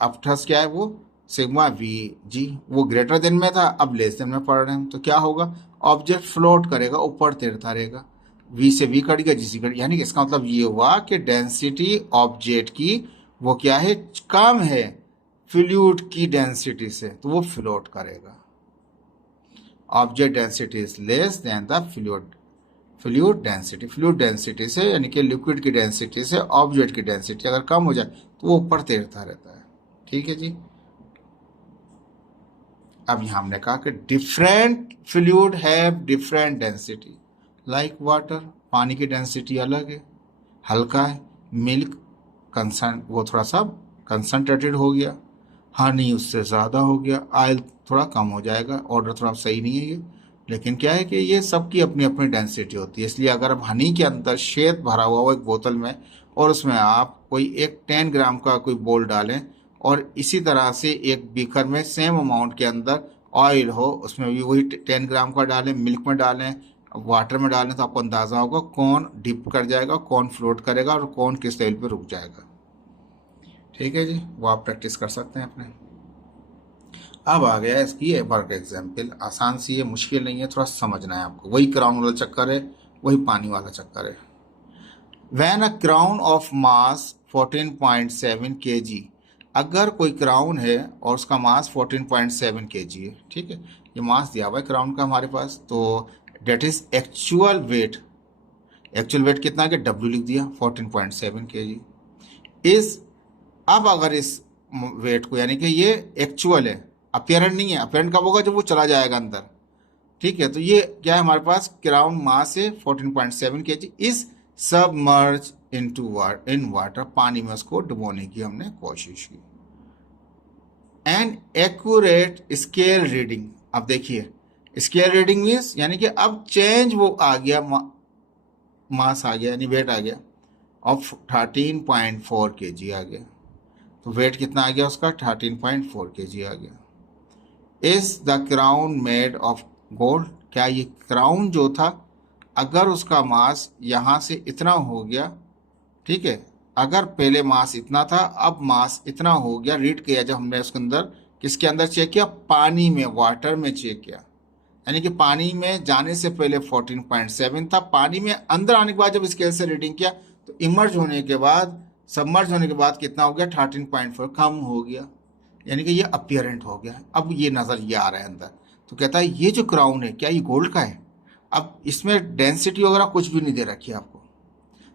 अप थ्रस्ट क्या है, वो सिग्मा वी जी। वो ग्रेटर देन में था, अब लेस देन में पढ़ रहे हैं, तो क्या होगा, ऑब्जेक्ट फ्लोट करेगा, ऊपर तैरता रहेगा। वी से वी कट गया, जिसी कट, यानी कि इसका मतलब ये हुआ कि डेंसिटी ऑब्जेक्ट की वो क्या है, कम है फ्लूइड की डेंसिटी से, तो वो फ्लोट करेगा। Object density is less than the fluid density. Fluid density से, यानी कि लिक्विड की डेंसिटी से ऑब्जेक्ट की डेंसिटी अगर कम हो जाए तो वो ऊपर तैरता रहता है। ठीक है जी। अब यहां हमने कहा कि different fluid have different density, like water, पानी की डेंसिटी अलग है, हल्का है। मिल्क वो थोड़ा सा कंसंट्रेटेड हो गया, हनी उससे ज़्यादा हो गया, ऑयल थोड़ा कम हो जाएगा। ऑर्डर थोड़ा सही नहीं है ये, लेकिन क्या है कि ये सबकी अपनी अपनी डेंसिटी होती है। इसलिए अगर आप हनी के अंदर शहद भरा हुआ हो एक बोतल में, और उसमें आप कोई एक 10 ग्राम का कोई बोल डालें, और इसी तरह से एक बीकर में सेम अमाउंट के अंदर ऑयल हो, उसमें भी वही 10 ग्राम का डालें, मिल्क में डालें, वाटर में डालें, तो आपको अंदाज़ा होगा कौन डिप कर जाएगा, कौन फ्लोट करेगा और कौन किस लेवल पे रुक जाएगा। ठीक है जी, वो आप प्रैक्टिस कर सकते हैं अपने। अब आ गया इसकी वर्क एग्जाम्पल, आसान सी है, मुश्किल नहीं है, थोड़ा समझना है आपको। वही क्राउन रूल चक्कर है, वही पानी वाला चक्कर है। When a crown of mass 14.7 kg, अगर कोई क्राउन है और उसका मास 14.7 kg है, ठीक है, ये मास दिया हुआ है क्राउन का हमारे पास, तो that is actual weight. Actual weight कितना है, डब्ल्यू लिख दिया 14.7 kg इस। अब अगर इस वेट को, यानी कि ये एक्चुअल है, अपियरेंट नहीं है, अपियरेंट कब होगा, जब वो चला जाएगा अंदर, ठीक है। तो ये क्या है हमारे पास, क्राउन मास है 14.7 kg is submerge in water, पानी में उसको डुबोने की हमने कोशिश की। एंड एक्यूरेट स्केल रीडिंग, अब देखिए स्केल रीडिंग मीन्स यानी कि अब चेंज वो आ गया, मास आ गया, यानी वेट आ गया ऑफ 13.4 kg आ गया। तो वेट कितना आ गया उसका, 13.4 kg आ गया। Is the crown made of gold, क्या ये क्राउन जो था, अगर उसका मास यहाँ से इतना हो गया, ठीक है, अगर पहले मास इतना था, अब मास इतना हो गया, रीड किया जब हमने उसके अंदर, किसके अंदर चेक किया, पानी में, वाटर में चेक किया, यानी कि पानी में जाने से पहले 14.7 था, पानी में अंदर आने के बाद जब स्केल से रीडिंग किया तो इमर्ज होने के बाद, सबमर्ज होने के बाद कितना हो गया, 13.4, कम हो गया, यानी कि ये अपियरेंट हो गया। अब ये नज़र ये आ रहा है अंदर, तो कहता है ये जो क्राउन है क्या ये गोल्ड का है। अब इसमें डेंसिटी वगैरह कुछ भी नहीं दे रखी है आपको।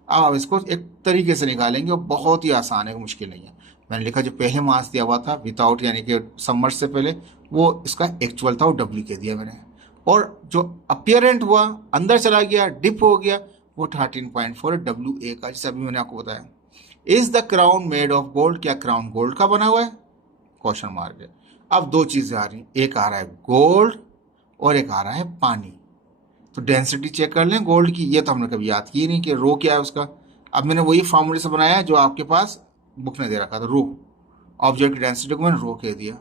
अब आप इसको एक तरीके से निकालेंगे और बहुत ही आसान है, मुश्किल नहीं है। मैंने लिखा जो पहले मास दिया हुआ था विदाउट, यानी कि सबमर्ज से पहले, वो इसका एक्चुअल था, वो डब्ल्यू के दिया मैंने, और जो अपियरेंट हुआ अंदर चला गया, डिप हो गया, वो 13.4 डब्ल्यू ए का, जैसे अभी मैंने आपको बताया। Is the crown made of gold, क्या क्राउन गोल्ड का बना हुआ है, क्वेश्चन मार्क है। अब दो चीजें आ रही, एक आ रहा है गोल्ड और एक आ रहा है पानी। तो डेंसिटी चेक कर लें गोल्ड की, ये तो हमने कभी याद की नहीं कि रो क्या है उसका। अब मैंने वही फॉर्मूले से बनाया है जो आपके पास बुक ने दे रखा था, रो, ऑब्जेक्ट की डेंसिटी को मैंने रो कह दिया,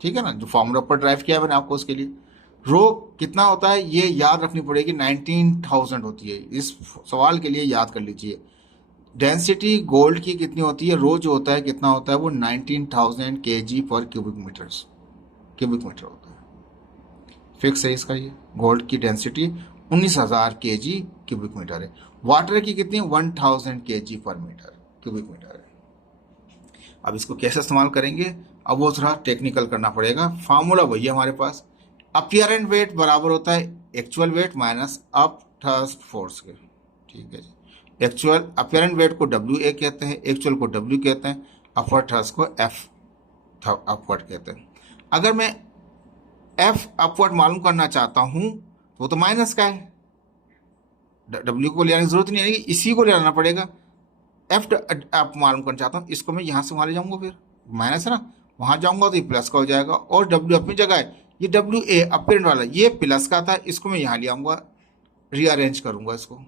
ठीक है ना, जो फॉर्मूला पर ड्राइव किया मैंने आपको उसके लिए। रो कितना होता है ये याद रखनी पड़ेगी, 19,000 होती है, इस सवाल के लिए याद कर लीजिए। डेंसिटी गोल्ड की कितनी होती है, रो जो होता है कितना होता है, वो 19,000 kg पर क्यूबिक मीटर होता है, फिक्स है इसका। ये गोल्ड की डेंसिटी 19,000 kg क्यूबिक मीटर है। वाटर की कितनी, 1,000 kg पर मीटर क्यूबिक मीटर है। अब इसको कैसे इस्तेमाल करेंगे, अब वो थोड़ा टेक्निकल करना पड़ेगा। फार्मूला वही है हमारे पास, अपियरेंट वेट बराबर होता है actual wait minus up thrust force के, ठीक है जी। एक्चुअल अपियरेंट वेट को डब्ल्यू ए कहते हैं, एक्चुअल को डब्ल्यू कहते हैं, अपवर्ड थ्रस्ट को एफ अपवर्ड कहते हैं। अगर मैं एफ अपवर्ड मालूम करना चाहता हूं तो वो तो माइनस का है, डब्ल्यू को ले आने की जरूरत नहीं है, इसी को ले आना पड़ेगा। एफ आप मालूम करना चाहता हूँ, इसको मैं यहाँ से वहाँ ले जाऊँगा, फिर माइनस है ना, वहाँ जाऊँगा तो ये प्लस का हो जाएगा, और डब्ल्यू अपनी जगह है, ये डब्ल्यू ए अपेरेंट वाला ये प्लस का था, इसको मैं यहाँ ले आऊँगा, रीअरेंज करूँगा इसको,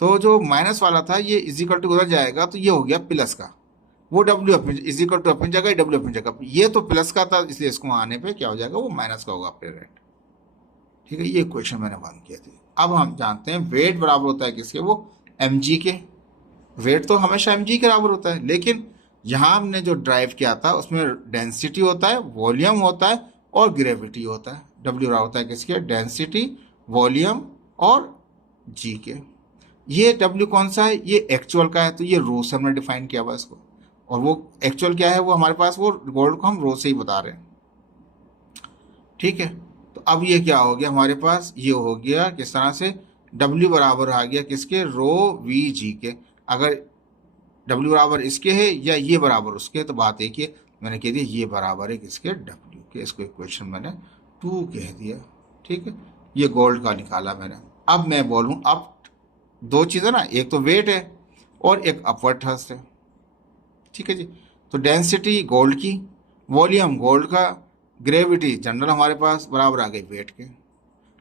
तो जो माइनस वाला था ये इजिकल टू उधर जाएगा, तो ये हो गया प्लस का, वो डब्ल्यू अपनी इजिकल टू अपनी जगह, डब्ल्यू अपनी जगह, ये तो प्लस का था इसलिए इसको आने पे क्या हो जाएगा, वो माइनस का होगा अपेरेंट, ठीक है। ये क्वेश्चन मैंने बंद किया था। अब हम जानते हैं वेट बराबर होता है किसके, वो एम जी के। वेट तो हमेशा एम जी के बराबर होता है, लेकिन यहाँ हमने जो ड्राइव किया था उसमें डेंसिटी होता है, वॉल्यूम होता है और ग्रेविटी होता है। डब्ल्यू बराबर होता है किसके, डेंसिटी, वॉल्यूम और जी के। ये डब्ल्यू कौन सा है, ये एक्चुअल का है, तो ये रो से हमने डिफाइन किया हुआ इसको, और वो एक्चुअल क्या है, वो हमारे पास वो गोल्ड को हम रो से ही बता रहे हैं, ठीक है। तो अब ये क्या हो गया हमारे पास, ये हो गया किस तरह से, W बराबर आ गया किसके, रो वी जी के। अगर W बराबर इसके है या ये बराबर उसके, तो बात एक ही, मैंने कह दिया ये बराबर है किसके, W के, इसको इक्वेशन मैंने 2 कह दिया, ठीक है। ये गोल्ड का निकाला मैंने। अब मैं बोलूँ, अब दो चीज़ें ना, एक तो वेट है और एक अपवर्ड थ्रस्ट है, ठीक है जी। तो डेंसिटी गोल्ड की, वॉल्यूम गोल्ड का, ग्रेविटी जनरल हमारे पास बराबर आ गई वेट के।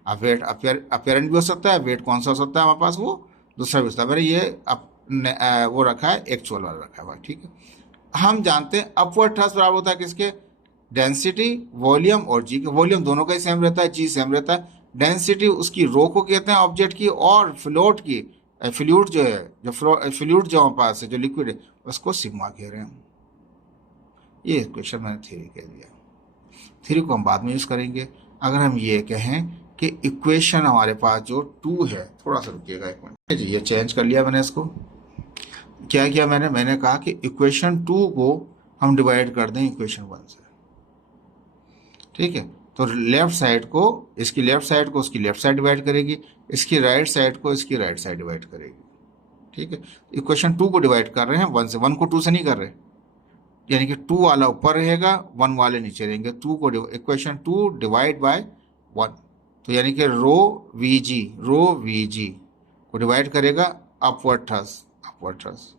अब वेट अपेरेंट भी हो सकता है, वेट कौन सा हो सकता है हमारे पास, वो दूसरा भी हो सकता है। मैंने ये वो रखा है, एक्चुअल वाला रखा है, ठीक है। हम जानते हैं अपवर्ड थ्रस्ट बराबर होता है किसके, डेंसिटी, वॉल्यूम और जी के। वॉल्यूम दोनों का ही सेम रहता है, जी सेम रहता है। डेंसिटी उसकी रो को कहते हैं ऑब्जेक्ट की, और फ्लोट की, फ्लूइड जो है, जो फ्लूइड जो हमारे पास है, जो लिक्विड है, उसको सिग्मा कह रहे हैं। ये क्वेश्चन मैंने थ्योरी कह दिया, थ्योरी को हम बाद में यूज करेंगे। अगर हम ये कहें कि इक्वेशन हमारे पास जो 2 है, थोड़ा सा रुकिएगा एक मिनट जी, ये चेंज कर लिया मैंने इसको। क्या किया मैंने कहा कि इक्वेशन 2 को हम डिवाइड कर दें इक्वेशन 1 से। ठीक है, तो लेफ्ट साइड को इसकी लेफ्ट साइड को उसकी लेफ्ट साइड डिवाइड करेगी, इसकी राइट साइड को इसकी राइट साइड डिवाइड करेगी। ठीक है, इक्वेशन 2 को डिवाइड कर रहे हैं 1 से, 1 को 2 से नहीं कर रहे, यानी कि 2 वाला ऊपर रहेगा 1 वाले नीचे रहेंगे। 2 को इक्वेशन 2 डिवाइड बाय 1, तो यानी कि रो वी जी को डिवाइड करेगा अपवर्ड थ्रस्ट,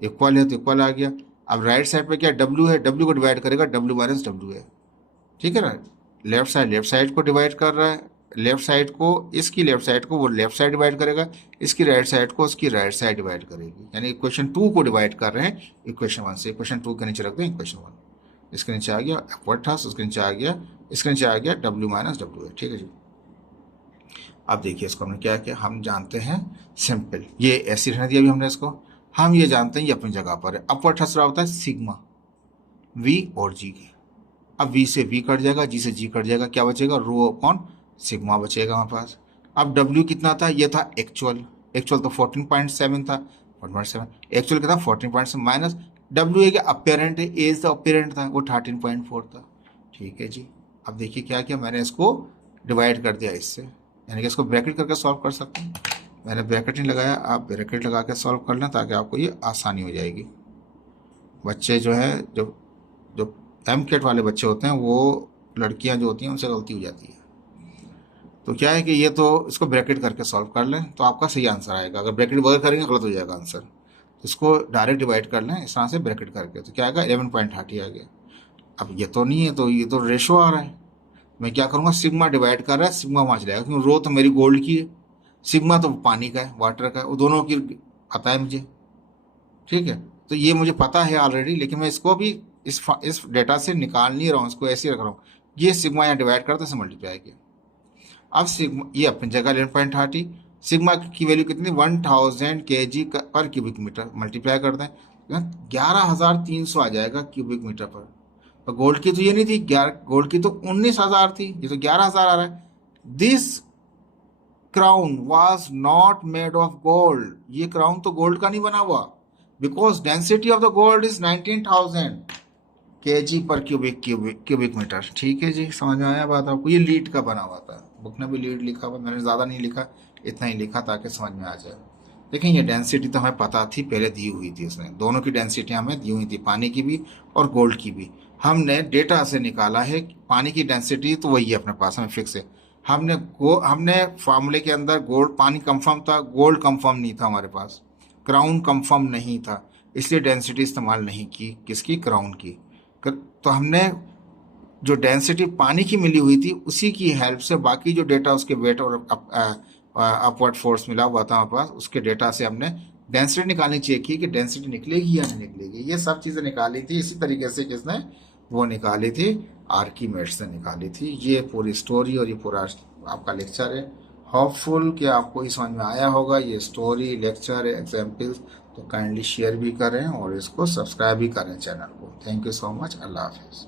इक्वल है तो इक्वल आ गया। अब राइट साइड पे क्या डब्ल्यू है, डब्ल्यू को डिवाइड करेगा डब्ल्यू माइनस डब्ल्यू है। ठीक है ना, लेफ्ट साइड को डिवाइड कर रहा है, लेफ्ट साइड को इसकी लेफ्ट साइड को वो लेफ्ट साइड डिवाइड करेगा, इसकी राइट साइड को उसकी राइट साइड डिवाइड करेगी। यानी इक्वेशन 2 को डिवाइड कर रहे हैं इक्वेशन 1 से। इक्वेशन 2 के नीचे रख दें इक्वेशन 1, इसके नीचे आ गया अपवर्ड थ्रस्ट, उसके नीचे आ गया, इसके नीचे आ गया डब्ल्यू माइनस डब्ल्यू है। ठीक है जी, अब देखिए इसको हमने क्या किया, हम जानते हैं सिंपल, ये ऐसी रहने दिया अभी हमने इसको, हम ये जानते हैं ये अपनी जगह पर है। अपवर्ड थ्रस्ट होता है सिग्मा वी और जी की। अब v से v कट जाएगा, g से g कट जाएगा, क्या बचेगा, रो अपॉन सिग्मा बचेगा हमारे पास। अब w कितना था, ये था एक्चुअल तो 14.7 था, 14.7 एक्चुअल कितना 14.7 माइनस w है क्या अपेरेंट है, एज तो अपेरेंट था वो 13.4 था। ठीक है जी, अब देखिए क्या किया मैंने, इसको डिवाइड कर दिया इससे, यानी कि इसको ब्रैकेट करके सॉल्व कर सकते हैं। मैंने ब्रैकेट नहीं लगाया, आप ब्रैकेट लगा के सॉल्व कर लें ताकि आपको ये आसानी हो जाएगी। बच्चे जो है जो एमकेट वाले बच्चे होते हैं, वो लड़कियां जो होती हैं उनसे गलती हो जाती है। तो क्या है कि ये तो इसको ब्रैकेट करके सॉल्व कर लें तो आपका सही आंसर आएगा, अगर ब्रैकेट बगैर करेंगे गलत हो जाएगा आंसर। तो इसको डायरेक्ट डिवाइड कर लें इस तरह से ब्रैकेट करके, तो क्या आएगा 11.30 आ गया। अब ये तो नहीं है, तो ये तो रेशो आ रहा है, मैं क्या करूँगा, सिग्मा डिवाइड कर रहा है, सिग्मा वहाँ चलेगा क्योंकि रो तो मेरी गोल्ड की है, सिग्मा तो पानी का है, वाटर का है, वो दोनों की पता है मुझे। ठीक है, तो ये मुझे पता है ऑलरेडी, लेकिन मैं इसको भी इस डेटा से निकाल नहीं रहा हूँ, इसको ऐसे ही रख रहा हूँ। ये सिग्मा यहाँ डिवाइड करते हैं मल्टीप्लाई किया। अब सिग्मा ये अपनी जगह 11.30, सिग्मा की वैल्यू कितनी 1000 kg पर क्यूबिक मीटर, मल्टीप्लाई करते हैं 11,300 आ जाएगा क्यूबिक मीटर पर। तो गोल्ड की तो ये नहीं थी, गोल्ड की तो 19,000 थी, ये तो 11,000 आ रहा है। This crown was not made of gold, ये क्राउन तो गोल्ड का नहीं बना हुआ, because density of the gold is 19,000 kg पर क्यूबिक मीटर। ठीक है जी, समझ में आया बात आपको, ये लीड का बना हुआ था, बुक में भी लीड लिखा हुआ, मैंने ज़्यादा नहीं लिखा, इतना ही लिखा ताकि समझ में आ जाए। लेकिन ये डेंसिटी तो हमें पता थी, पहले दी हुई थी, उसने दोनों की डेंसिटी हमें दी हुई थी, पानी की भी और गोल्ड की भी। हमने डेटा से निकाला है, पानी की डेंसिटी तो वही है अपने पास, हमें फिक्स है। हमने फार्मूले के अंदर गोल्ड पानी कंफर्म था, गोल्ड कंफर्म नहीं था हमारे पास, क्राउन कंफर्म नहीं था, इसलिए डेंसिटी इस्तेमाल नहीं की, किसकी, क्राउन की। तो हमने जो डेंसिटी पानी की मिली हुई थी उसी की हेल्प से बाकी जो डेटा उसके वेट और अपवर्ड फोर्स मिला हुआ था हमारे पास, उसके डेटा से हमने डेंसिटी निकालनी चाहिए की कि डेंसिटी निकलेगी या नहीं निकलेगी। ये सब चीज़ें निकाली थी इसी तरीके से, किसने वो निकाली थी, आर्कीमेड्स ने निकाली थी। ये पूरी स्टोरी और ये पूरा आपका लेक्चर है। होपफुल कि आपको ही समझ में आया होगा, ये स्टोरी, लेक्चर, एग्जाम्पल्स। तो काइंडली शेयर भी करें और इसको सब्सक्राइब भी करें चैनल को। थैंक यू सो मच, अल्लाह हाफिज़।